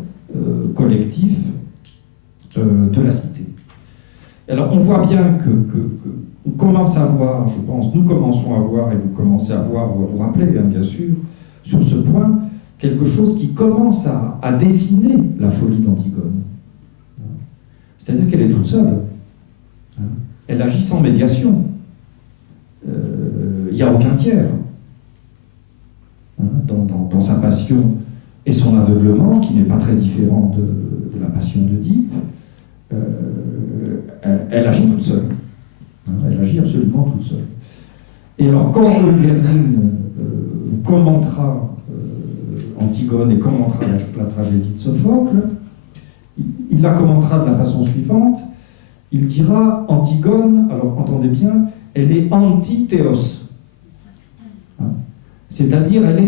collectif de la cité. Alors on voit bien que on commence à voir, je pense, nous commençons à voir, et vous commencez à voir, vous vous rappelez bien sûr, sur ce point, quelque chose qui commence à dessiner la folie d'Antigone. C'est-à-dire qu'elle est toute seule. Elle agit sans médiation. Il n'y a aucun tiers. Dans sa passion et son aveuglement, qui n'est pas très différent de la passion d'Oedipe, elle agit toute seule. Elle agit absolument toute seule. Et alors, quand Hölderlin commentera Antigone et commentera la tragédie de Sophocle, il la commentera de la façon suivante. Il dira Antigone, alors entendez bien, elle est anti-théos. C'est-à-dire, elle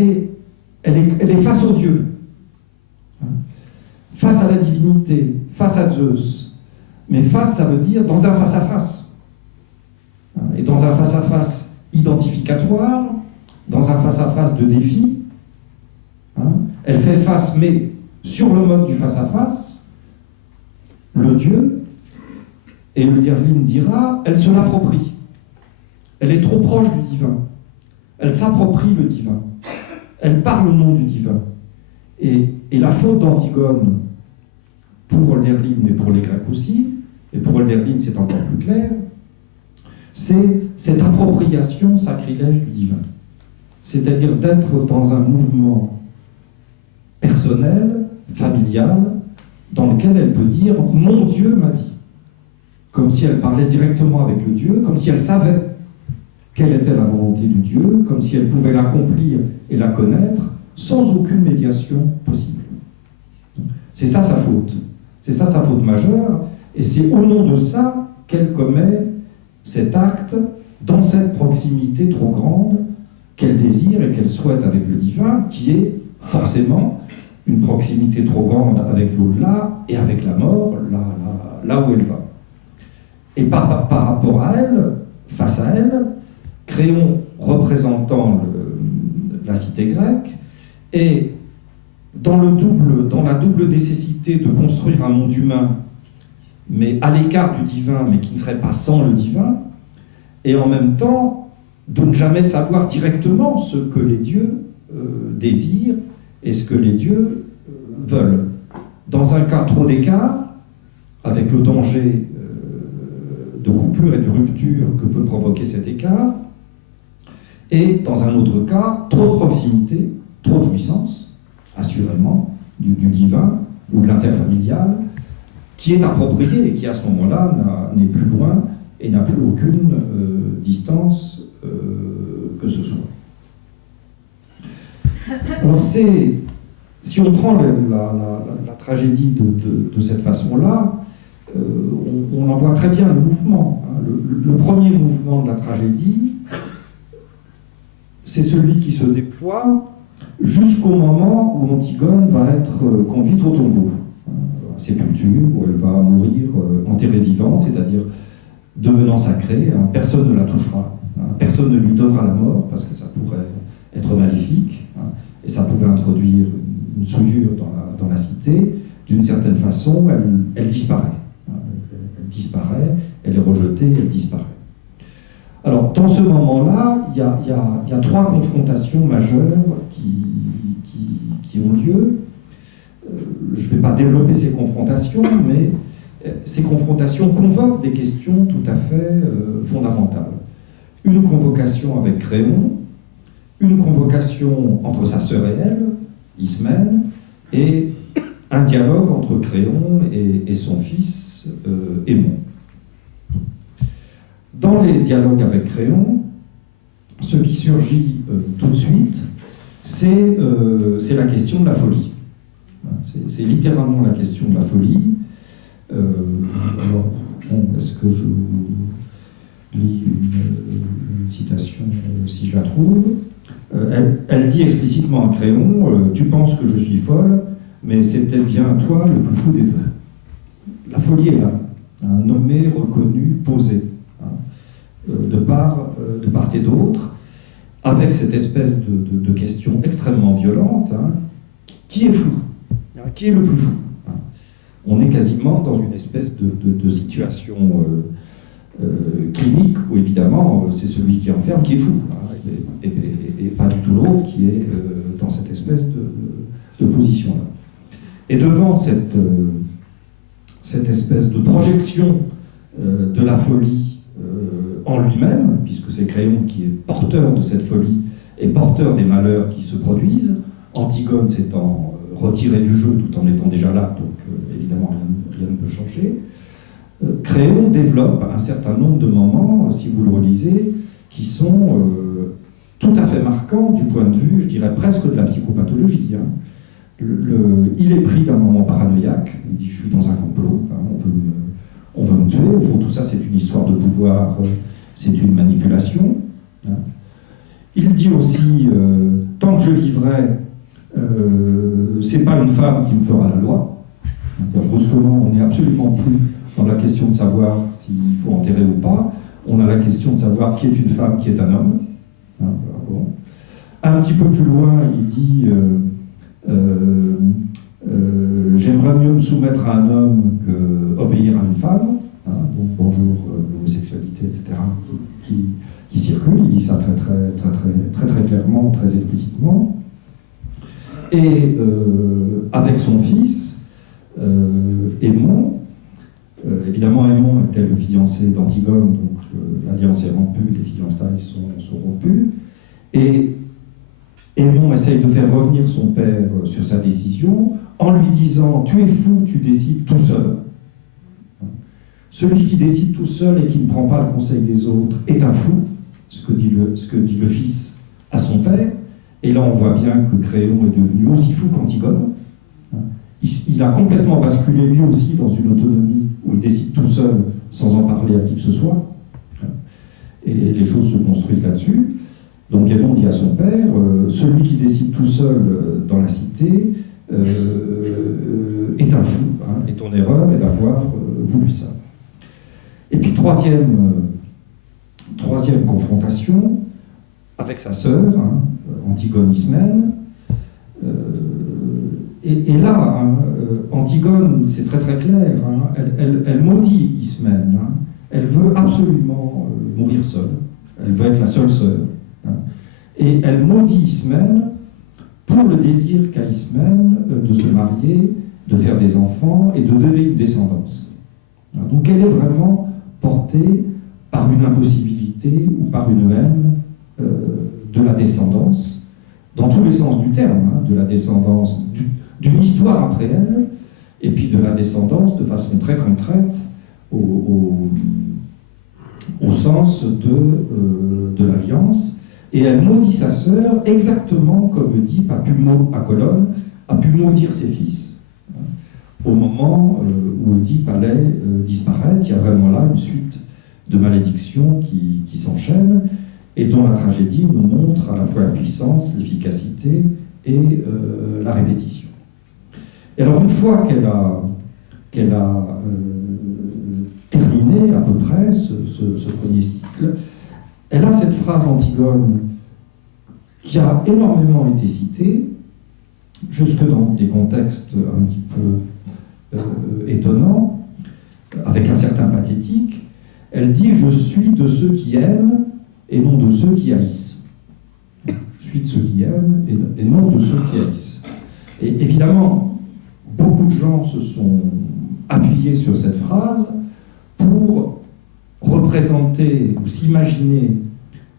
est face au Dieu, face à la divinité, face à Zeus. Mais face, ça veut dire dans un face-à-face. Et dans un face-à-face identificatoire, dans un face-à-face de défi, elle fait face, mais sur le mode du face-à-face, le Dieu, et Hölderlin dira, elle se l'approprie. Elle est trop proche du divin. Elle s'approprie le divin. Elle parle au nom du divin. Et la faute d'Antigone, pour Hölderlin, mais pour les Grecs aussi, et pour Hölderlin c'est encore plus clair, c'est cette appropriation sacrilège du divin. C'est-à-dire d'être dans un mouvement personnel, familial, dans lequel elle peut dire « mon Dieu m'a dit », comme si elle parlait directement avec le Dieu, comme si elle savait quelle était la volonté du Dieu, comme si elle pouvait l'accomplir et la connaître sans aucune médiation possible. C'est ça sa faute. C'est ça sa faute majeure, et c'est au nom de ça qu'elle commet cet acte dans cette proximité trop grande qu'elle désire et qu'elle souhaite avec le divin, qui est forcément une proximité trop grande avec l'au-delà et avec la mort, là où elle va. Et par rapport à elle, face à elle, Créon, représentant la cité grecque, et dans la double nécessité de construire un monde humain, mais à l'écart du divin, mais qui ne serait pas sans le divin, et en même temps de ne jamais savoir directement ce que les dieux désirent et ce que les dieux veulent. Dans un cas, trop d'écart, avec le danger de coupure et de rupture que peut provoquer cet écart, et dans un autre cas, trop de proximité, trop de puissance, assurément, du divin ou de l'interfamilial, qui est approprié et qui, à ce moment-là, n'est plus loin et n'a plus aucune distance que ce soit. Alors si on prend la tragédie de cette façon-là, on en voit très bien le mouvement. Le premier mouvement de la tragédie, c'est celui qui se déploie jusqu'au moment où Antigone va être conduite au tombeau, sépulture, où elle va mourir enterrée vivante, c'est-à-dire devenant sacrée. Personne ne la touchera, personne ne lui donnera la mort, parce que ça pourrait être maléfique, et ça pouvait introduire une souillure dans la cité. D'une certaine façon, elle disparaît. Elle disparaît, elle est rejetée, elle disparaît. Alors, dans ce moment-là, il y a trois confrontations majeures qui ont lieu. je ne vais pas développer ces confrontations, mais ces confrontations convoquent des questions tout à fait fondamentales. Une convocation avec Créon, une convocation entre sa sœur et elle, Ismène, et un dialogue entre Créon et son fils Aymon. Dans les dialogues avec Créon, ce qui surgit tout de suite, c'est la question de la folie. C'est littéralement la question de la folie. Alors, est-ce que je lis une citation si je la trouve? Elle dit explicitement à Créon, tu penses que je suis folle, mais c'est peut-être bien toi le plus fou des deux. La folie est là, nommée, reconnue, posée, de part et d'autre, avec cette espèce de question extrêmement violente, qui est fou? Qui est le plus fou? On est quasiment dans une espèce de situation clinique où évidemment c'est celui qui enferme qui est fou, et pas du tout l'autre qui est dans cette espèce de position-là. Et devant cette espèce de projection de la folie en lui-même, puisque c'est Créon qui est porteur de cette folie et porteur des malheurs qui se produisent, Antigone s'étant retirée du jeu tout en étant déjà là, donc évidemment rien ne peut changer, Créon développe un certain nombre de moments, si vous le relisez, qui sont tout à fait marquants du point de vue, je dirais presque de la psychopathologie. Il est pris d'un moment paranoïaque, il dit « je suis dans un complot, on veut me tuer », au fond tout ça c'est une histoire de pouvoir, c'est une manipulation. Il dit aussi « tant que je vivrai, c'est pas une femme qui me fera la loi ». Brusquement, on n'est absolument plus dans la question de savoir s'il faut enterrer ou pas, on a la question de savoir qui est une femme, qui est un homme. Bon. Un petit peu plus loin, il dit j'aimerais mieux me soumettre à un homme qu'obéir à une femme. Donc, bonjour, l'homosexualité, etc., qui circule. Il dit ça très clairement, très explicitement. Et avec son fils, Aymon, évidemment, Aymon était le fiancé d'Antigone, donc l'alliance est rompue, les fiançailles sont rompues. Et Aymon essaye de faire revenir son père sur sa décision en lui disant « Tu es fou, tu décides tout seul. Celui qui décide tout seul et qui ne prend pas le conseil des autres est un fou », ce que dit le fils à son père. Et là, on voit bien que Créon est devenu aussi fou qu'Antigone. Il a complètement basculé lui aussi dans une autonomie où il décide tout seul sans en parler à qui que ce soit. Et les choses se construisent là-dessus. Donc Aymon dit à son père, celui qui décide tout seul dans la cité est un fou, et ton erreur est d'avoir voulu ça. Et puis troisième confrontation avec sa sœur, Antigone Ismène. Et là, Antigone, c'est très clair, elle maudit Ismène, elle veut absolument mourir seule, elle veut être la seule sœur. Et elle maudit Ismène pour le désir qu'a Ismène de se marier, de faire des enfants et de donner une descendance. Donc elle est vraiment portée par une impossibilité ou par une haine de la descendance, dans tous les sens du terme, de la descendance d'une histoire après elle, et puis de la descendance de façon très concrète au sens de l'alliance. Et elle maudit sa sœur exactement comme dit à Colonne a pu maudire ses fils. Au moment où Oedipe allait disparaître, il y a vraiment là une suite de malédictions qui s'enchaînent et dont la tragédie nous montre à la fois la puissance, l'efficacité et la répétition. Et alors une fois qu'elle a terminé à peu près ce premier cycle, elle a cette phrase Antigone qui a énormément été citée, jusque dans des contextes un petit peu étonnants, avec un certain pathétique. Elle dit « Je suis de ceux qui aiment et non de ceux qui haïssent. » Je suis de ceux qui aiment et non de ceux qui haïssent. Et évidemment, beaucoup de gens se sont appuyés sur cette phrase pour représenter ou s'imaginer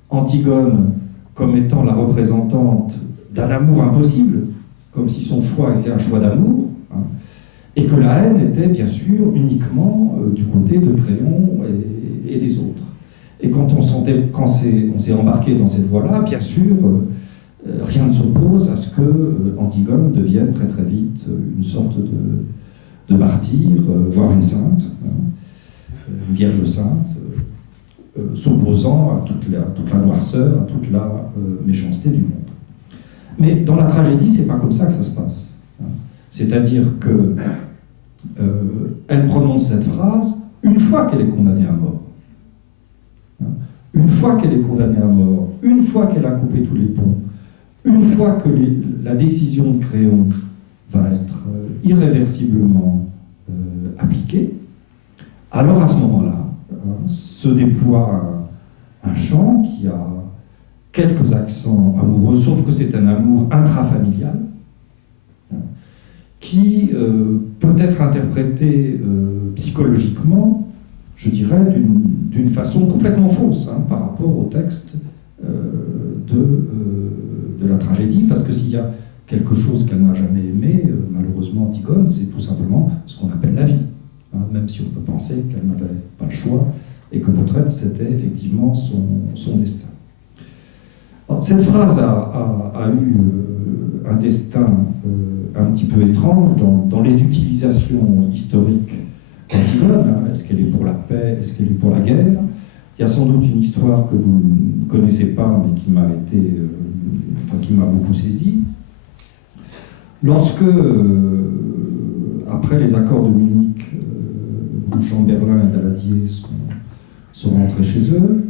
Antigone comme étant la représentante d'un amour impossible, comme si son choix était un choix d'amour, hein, et que la haine était bien sûr uniquement du côté de Créon et des autres. Et quand on s'est embarqué dans cette voie-là, bien sûr, rien ne s'oppose à ce que Antigone devienne très très vite une sorte de martyr, voire une sainte, hein, une vierge sainte, s'opposant à toute la noirceur, à toute la méchanceté du monde. Mais dans la tragédie, c'est pas comme ça que ça se passe. Hein. C'est-à-dire que elle prononce cette phrase une fois qu'elle est condamnée à mort. Hein. Une fois qu'elle est condamnée à mort, une fois qu'elle a coupé tous les ponts, une fois que la décision de Créon va être irréversiblement appliquée, alors à ce moment-là, se déploie un chant qui a quelques accents amoureux, sauf que c'est un amour intrafamilial, qui peut être interprété psychologiquement, je dirais, d'une façon complètement fausse, hein, par rapport au texte de la tragédie, parce que s'il y a quelque chose qu'elle n'a jamais aimé, malheureusement Antigone, c'est tout simplement ce qu'on appelle la vie, hein, même si on peut penser qu'elle n'avait pas le choix, et que peut-être c'était effectivement son destin. Alors, cette phrase a eu un destin un petit peu étrange dans les utilisations historiques d'Antigone. Hein. Est-ce qu'elle est pour la paix? Est-ce qu'elle est pour la guerre? Il y a sans doute une histoire que vous ne connaissez pas, mais qui m'a beaucoup saisi. Lorsque, après les accords de Munich, où Chamberlain et Daladier sont rentrés chez eux,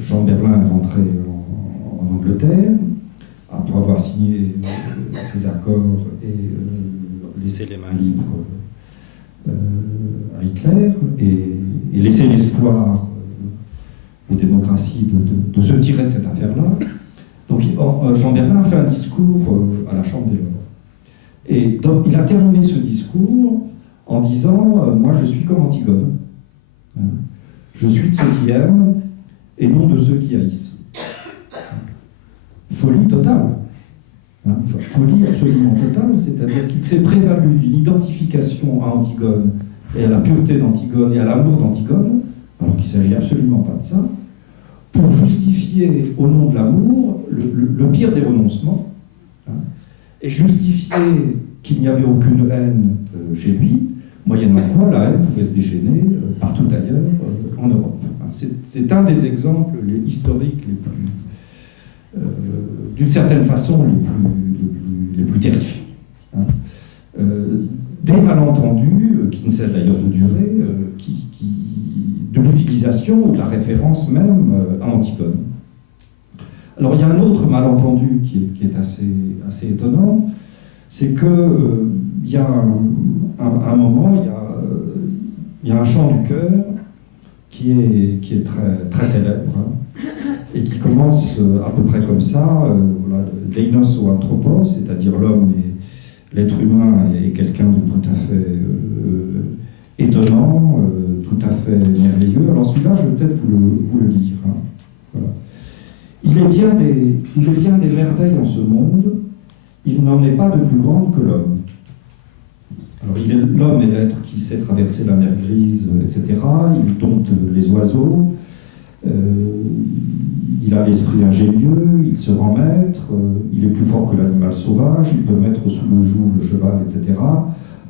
Chamberlain est rentré en Angleterre, après avoir signé ces accords et laissé les mains libres à Hitler, et laissé l'espoir aux démocraties de se tirer de cette affaire-là. Donc Chamberlain a fait un discours à la Chambre des Lords. Et donc, il a terminé ce discours en disant moi je suis comme Antigone. Je suis de ceux qui aiment et non de ceux qui haïssent. Folie totale. Folie absolument totale, c'est-à-dire qu'il s'est prévalu d'une identification à Antigone et à la pureté d'Antigone et à l'amour d'Antigone, alors qu'il ne s'agit absolument pas de ça, pour justifier au nom de l'amour le pire des renoncements, hein, et justifier qu'il n'y avait aucune haine chez lui, moyennant quoi la haine pouvait se déchaîner partout ailleurs en Europe. C'est un des exemples historiques les plus, d'une certaine façon, les plus terrifiants. Hein. Des malentendus, qui ne cessent d'ailleurs de durer, de l'utilisation ou de la référence même à Antigone. Alors il y a un autre malentendu qui est assez étonnant, c'est que il y a un moment, il y a un chant du chœur qui est très célèbre, hein, et qui commence à peu près comme ça, voilà, Deinos o Anthropos, c'est-à-dire l'homme et l'être humain est quelqu'un de tout à fait étonnant, tout à fait merveilleux. Alors celui-là, je vais peut-être vous le lire. Hein. Voilà. Il est bien des merveilles en ce monde, il n'en est pas de plus grande que l'homme. Alors l'homme est l'être qui sait traverser la mer grise, etc. Il dompte les oiseaux, il a l'esprit ingénieux, il se rend maître, il est plus fort que l'animal sauvage, il peut mettre sous le joug le cheval, etc.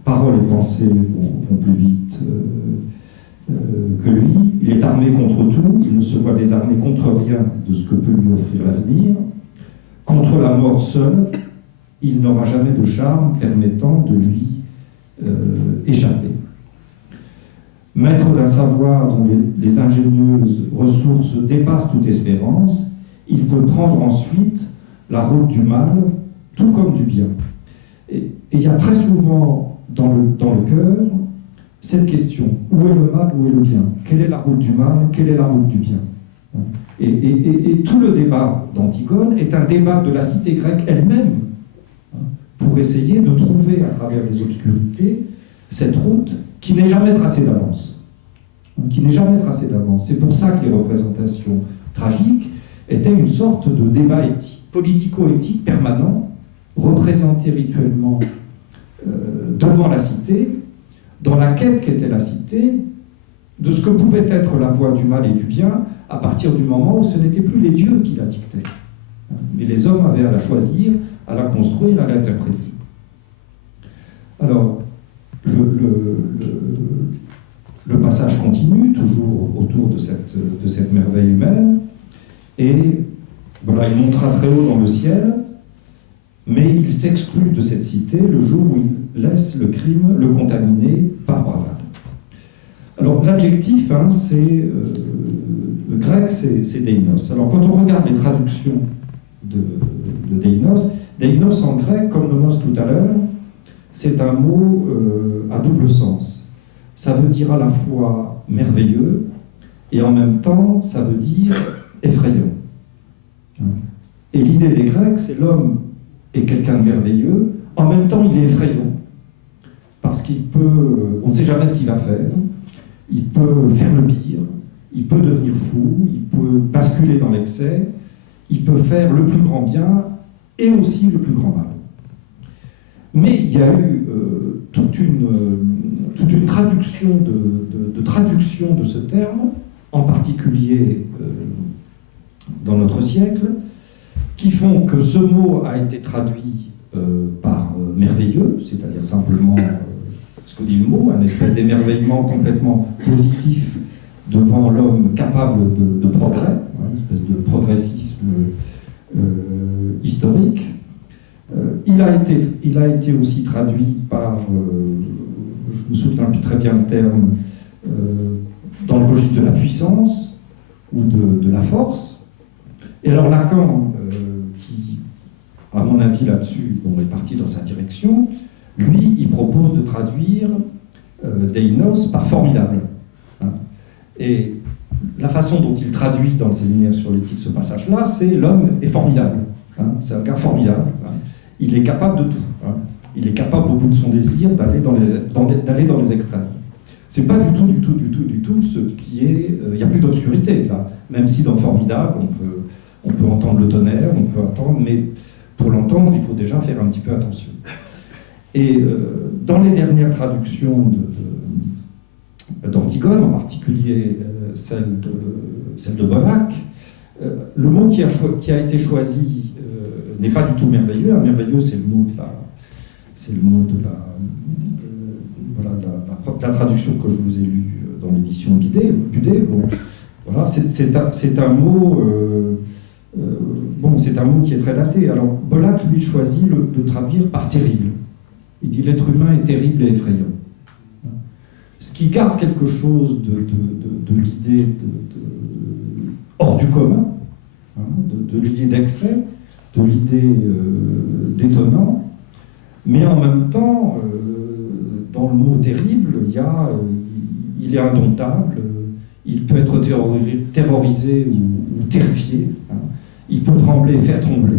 Paroles et pensées vont plus vite que lui. Il est armé contre tout, il ne se voit désarmé contre rien de ce que peut lui offrir l'avenir. Contre la mort seule, il n'aura jamais de charme permettant de lui échapper. Maître d'un savoir dont les ingénieuses ressources dépassent toute espérance, il peut prendre ensuite la route du mal, tout comme du bien. Et il y a très souvent dans le cœur cette question, où est le mal, où est le bien? Quelle est la route du mal, quelle est la route du bien? Et tout le débat d'Antigone est un débat de la cité grecque elle-même, pour essayer de trouver à travers les obscurités cette route qui n'est jamais tracée d'avance. Qui n'est jamais tracée d'avance. C'est pour ça que les représentations tragiques étaient une sorte de débat éthique, politico-éthique permanent, représenté rituellement devant la cité, dans la quête qu'était la cité, de ce que pouvait être la voie du mal et du bien à partir du moment où ce n'étaient plus les dieux qui la dictaient. Mais les hommes avaient à la choisir, à la construire, à l'interpréter. Alors, le passage continue, toujours autour de cette merveille humaine, et voilà, il montera très haut dans le ciel, mais il s'exclut de cette cité le jour où il laisse le crime le contaminer par bravade. Alors, l'adjectif, le grec, c'est deinos. Alors, quand on regarde les traductions de deinos, deinos en grec, comme nomos tout à l'heure, c'est un mot à double sens. Ça veut dire à la fois merveilleux et en même temps, ça veut dire effrayant. Et l'idée des Grecs, c'est l'homme est quelqu'un de merveilleux, en même temps, il est effrayant. Parce qu'il peut, on ne sait jamais ce qu'il va faire, il peut faire le pire, il peut devenir fou, il peut basculer dans l'excès, il peut faire le plus grand bien et aussi le plus grand mal. Mais il y a eu toute une traduction de traduction de ce terme, en particulier dans notre siècle, qui font que ce mot a été traduit par merveilleux, c'est-à-dire simplement ce que dit le mot, un espèce d'émerveillement complètement positif devant l'homme capable de progrès, une espèce de progressisme historique. Il a été aussi traduit par, je me souviens plus très bien le terme, dans le registre de la puissance ou de la force. Et alors Lacan, qui, à mon avis là-dessus, est parti dans sa direction, lui, il propose de traduire deinos par formidable. Et la façon dont il traduit dans le séminaire sur l'éthique ce passage-là, c'est l'homme est formidable. C'est un gars formidable. Il est capable de tout. Il est capable, au bout de son désir, d'aller dans les extrêmes. C'est pas du tout ce qui est... Il n'y a plus d'obscurité, là. Même si dans formidable, on peut entendre le tonnerre, on peut entendre, mais pour l'entendre, il faut déjà faire un petit peu attention. Et dans les dernières traductions d'Antigone, en particulier celle de Bonnac, le mot qui a été choisi n'est pas du tout merveilleux. Merveilleux, c'est le mot de la traduction que je vous ai lue dans l'édition Budé. Bon, voilà, c'est un mot qui est très daté. Alors Bonnac lui choisit de traduire par terrible. Il dit l'être humain est terrible et effrayant. Ce qui garde quelque chose de l'idée hors du commun, de l'idée d'excès, de l'idée d'étonnant, mais en même temps, dans le mot terrible, il est indomptable, il peut être terrorisé ou terrifié, il peut trembler et faire trembler,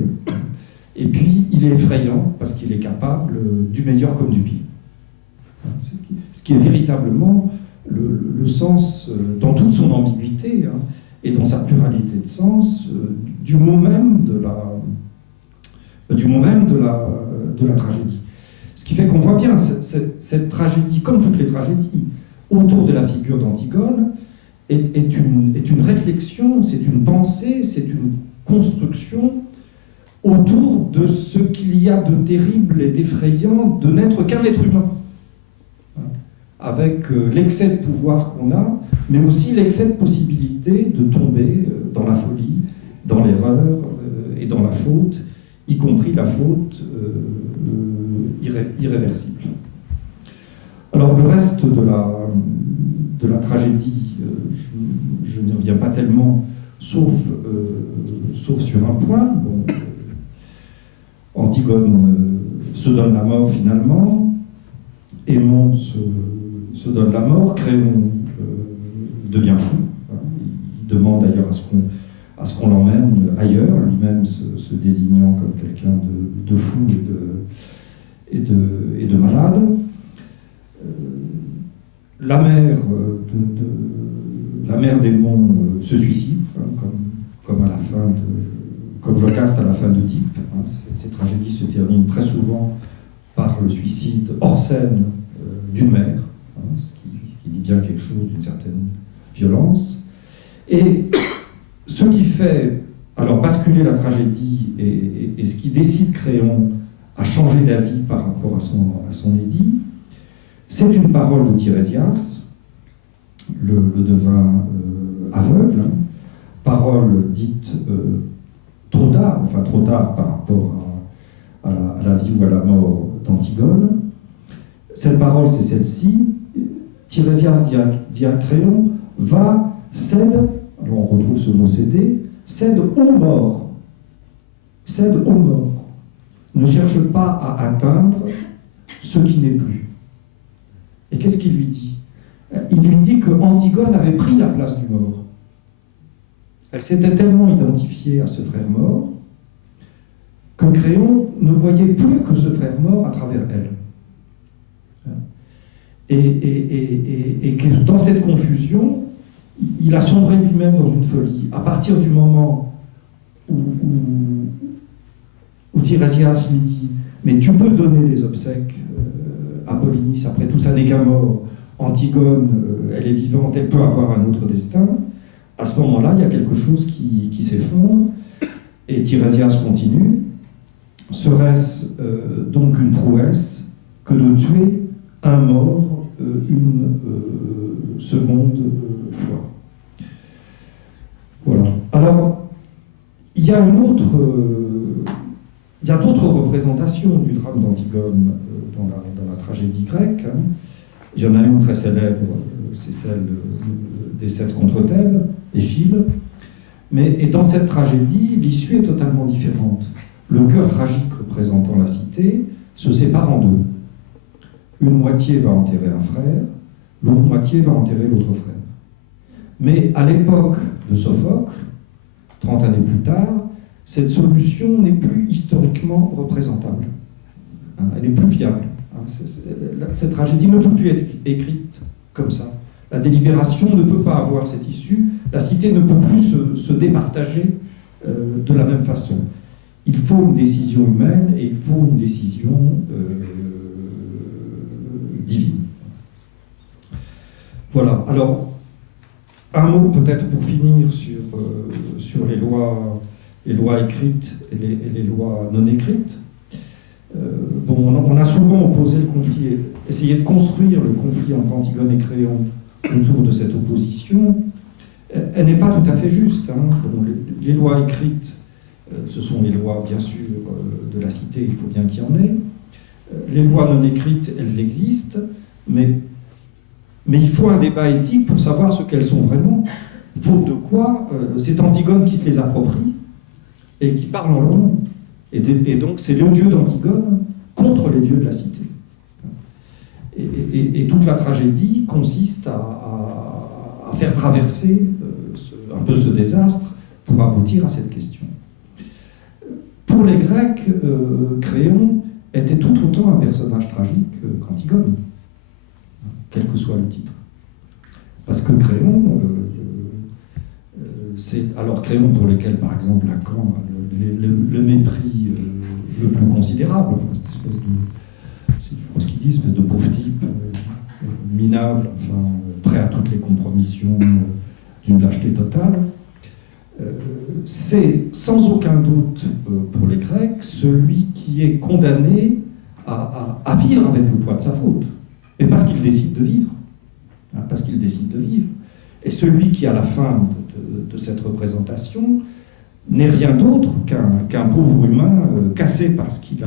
et puis il est effrayant parce qu'il est capable du meilleur comme du pire. Ce qui est véritablement le sens, dans toute son ambiguïté et dans sa pluralité de sens, du mot même de la tragédie. Ce qui fait qu'on voit bien cette tragédie, comme toutes les tragédies, autour de la figure d'Antigone, est une réflexion, c'est une pensée, c'est une construction autour de ce qu'il y a de terrible et d'effrayant de n'être qu'un être humain. Avec l'excès de pouvoir qu'on a, mais aussi l'excès de possibilité de tomber dans la folie, dans l'erreur et dans la faute, y compris la faute irréversible. Alors le reste de la tragédie, je n'y reviens pas tellement, sauf sur un point. Bon, Antigone se donne la mort finalement, Aimon se donne la mort, Créon devient fou. Il demande d'ailleurs à ce qu'on l'emmène ailleurs, lui-même se désignant comme quelqu'un de fou et de malades. La mère d'Aimon se suicide, hein, comme Jocaste à la fin d'Oedipe. Hein. Ces tragédies se terminent très souvent par le suicide hors scène d'une mère, hein, ce qui dit bien quelque chose d'une certaine violence. Et ce qui fait alors basculer la tragédie et ce qui décide Créon à changer d'avis par rapport à son édit, c'est une parole de Tirésias, le devin aveugle, hein, parole dite trop tard par rapport à la vie ou à la mort d'Antigone. Cette parole, c'est celle-ci. Tirésias dit à Créon, va, cède, alors on retrouve ce mot céder, cède aux morts. Cède aux morts. Ne cherche pas à atteindre ce qui n'est plus. Et qu'est-ce qu'il lui dit? Il lui dit que Antigone avait pris la place du mort. Elle s'était tellement identifiée à ce frère mort que Créon ne voyait plus que ce frère mort à travers elle. Et que dans cette confusion, il a sombré lui-même dans une folie. À partir du moment où Tirésias lui dit « Mais tu peux donner des obsèques à Polynice, après tout ça n'est qu'un mort. Antigone, elle est vivante, elle peut avoir un autre destin. » À ce moment-là, il y a quelque chose qui s'effondre, et Tirésias continue. Serait-ce donc une prouesse que de tuer un mort une seconde fois? Voilà. Alors, il y a d'autres représentations du drame d'Antigone dans la tragédie grecque. Hein. Il y en a une très célèbre, c'est celle des 7 contre Thèbes, Échille. Et dans cette tragédie, l'issue est totalement différente. Le cœur tragique représentant la cité se sépare en deux. Une moitié va enterrer un frère, l'autre moitié va enterrer l'autre frère. Mais à l'époque de Sophocle, 30 années plus tard, cette solution n'est plus historiquement représentable. Hein, elle n'est plus viable. Hein, cette tragédie ne peut plus être écrite comme ça. La délibération ne peut pas avoir cette issue. La cité ne peut plus se départager de la même façon. Il faut une décision humaine et il faut une décision divine. Voilà. Alors, un mot peut-être pour finir sur les lois écrites et les lois non écrites. On a souvent opposé le conflit, essayé de construire le conflit entre Antigone et Créon autour de cette opposition. Elle n'est pas tout à fait juste. Hein. Bon, les lois écrites, ce sont les lois, bien sûr, de la cité, il faut bien qu'il y en ait. Les lois non écrites, elles existent, mais il faut un débat éthique pour savoir ce qu'elles sont vraiment, faute de quoi c'est Antigone qui se les approprie et qui parle en leur nom. Et donc c'est le dieu d'Antigone contre les dieux de la cité. Et toute la tragédie consiste à faire traverser un peu ce désastre pour aboutir à cette question. Pour les Grecs, Créon était tout autant un personnage tragique qu'Antigone, quel que soit le titre. Parce que Créon, c'est alors Créon pour lequel, par exemple, Lacan a le mépris le plus considérable, cette espèce de, je crois ce qu'il dit, espèce de pauvre type minable, enfin, prêt à toutes les compromissions d'une lâcheté totale. C'est sans aucun doute pour les Grecs celui qui est condamné à vivre avec le poids de sa faute, mais parce qu'il décide de vivre, hein, parce qu'il décide de vivre. Et celui qui, à la fin de cette représentation, n'est rien d'autre qu'un pauvre humain cassé par ce qu'il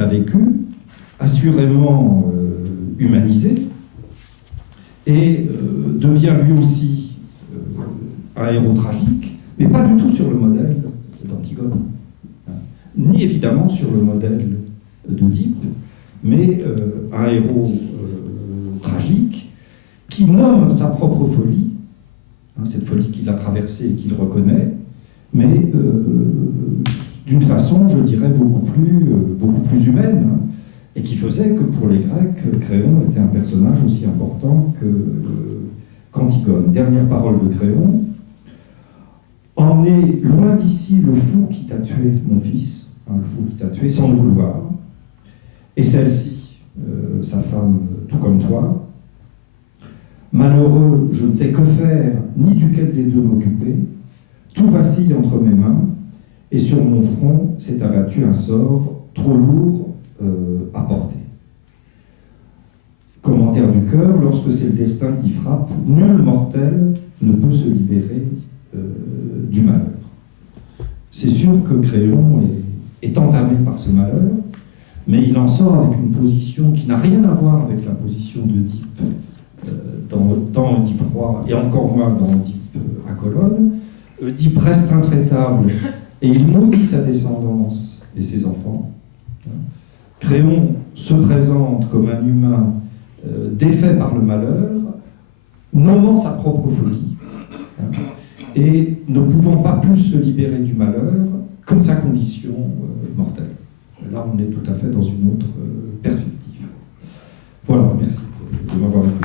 a vécu, assurément humanisé, et devient lui aussi un héros tragique, mais pas du tout sur le modèle d'Antigone, hein, ni évidemment sur le modèle d'Oedipe, mais un héros tragique qui nomme sa propre folie, hein, cette folie qu'il a traversée et qu'il reconnaît, mais d'une façon, je dirais, beaucoup plus humaine, hein, et qui faisait que pour les Grecs, Créon était un personnage aussi important qu'Antigone. Dernière parole de Créon. Emmenez loin d'ici le fou qui t'a tué, mon fils, hein, le fou qui t'a tué sans le vouloir, et celle-ci, sa femme, tout comme toi. Malheureux, je ne sais que faire, ni duquel des deux m'occuper. Tout vacille entre mes mains, et sur mon front s'est abattu un sort trop lourd à porter. Commentaire du cœur, lorsque c'est le destin qui frappe, nul mortel ne peut se libérer du malheur. C'est sûr que Créon est entamé par ce malheur, mais il en sort avec une position qui n'a rien à voir avec la position d'Œdipe dans Oedipe Roi, et encore moins dans Oedipe à Colonne. Oedipe reste intraitable, et il maudit sa descendance et ses enfants. Créon se présente comme un humain défait par le malheur, nommant sa propre folie, et ne pouvant pas plus se libérer du malheur que de sa condition mortelle. Là, on est tout à fait dans une autre perspective. Voilà, merci de m'avoir écouté.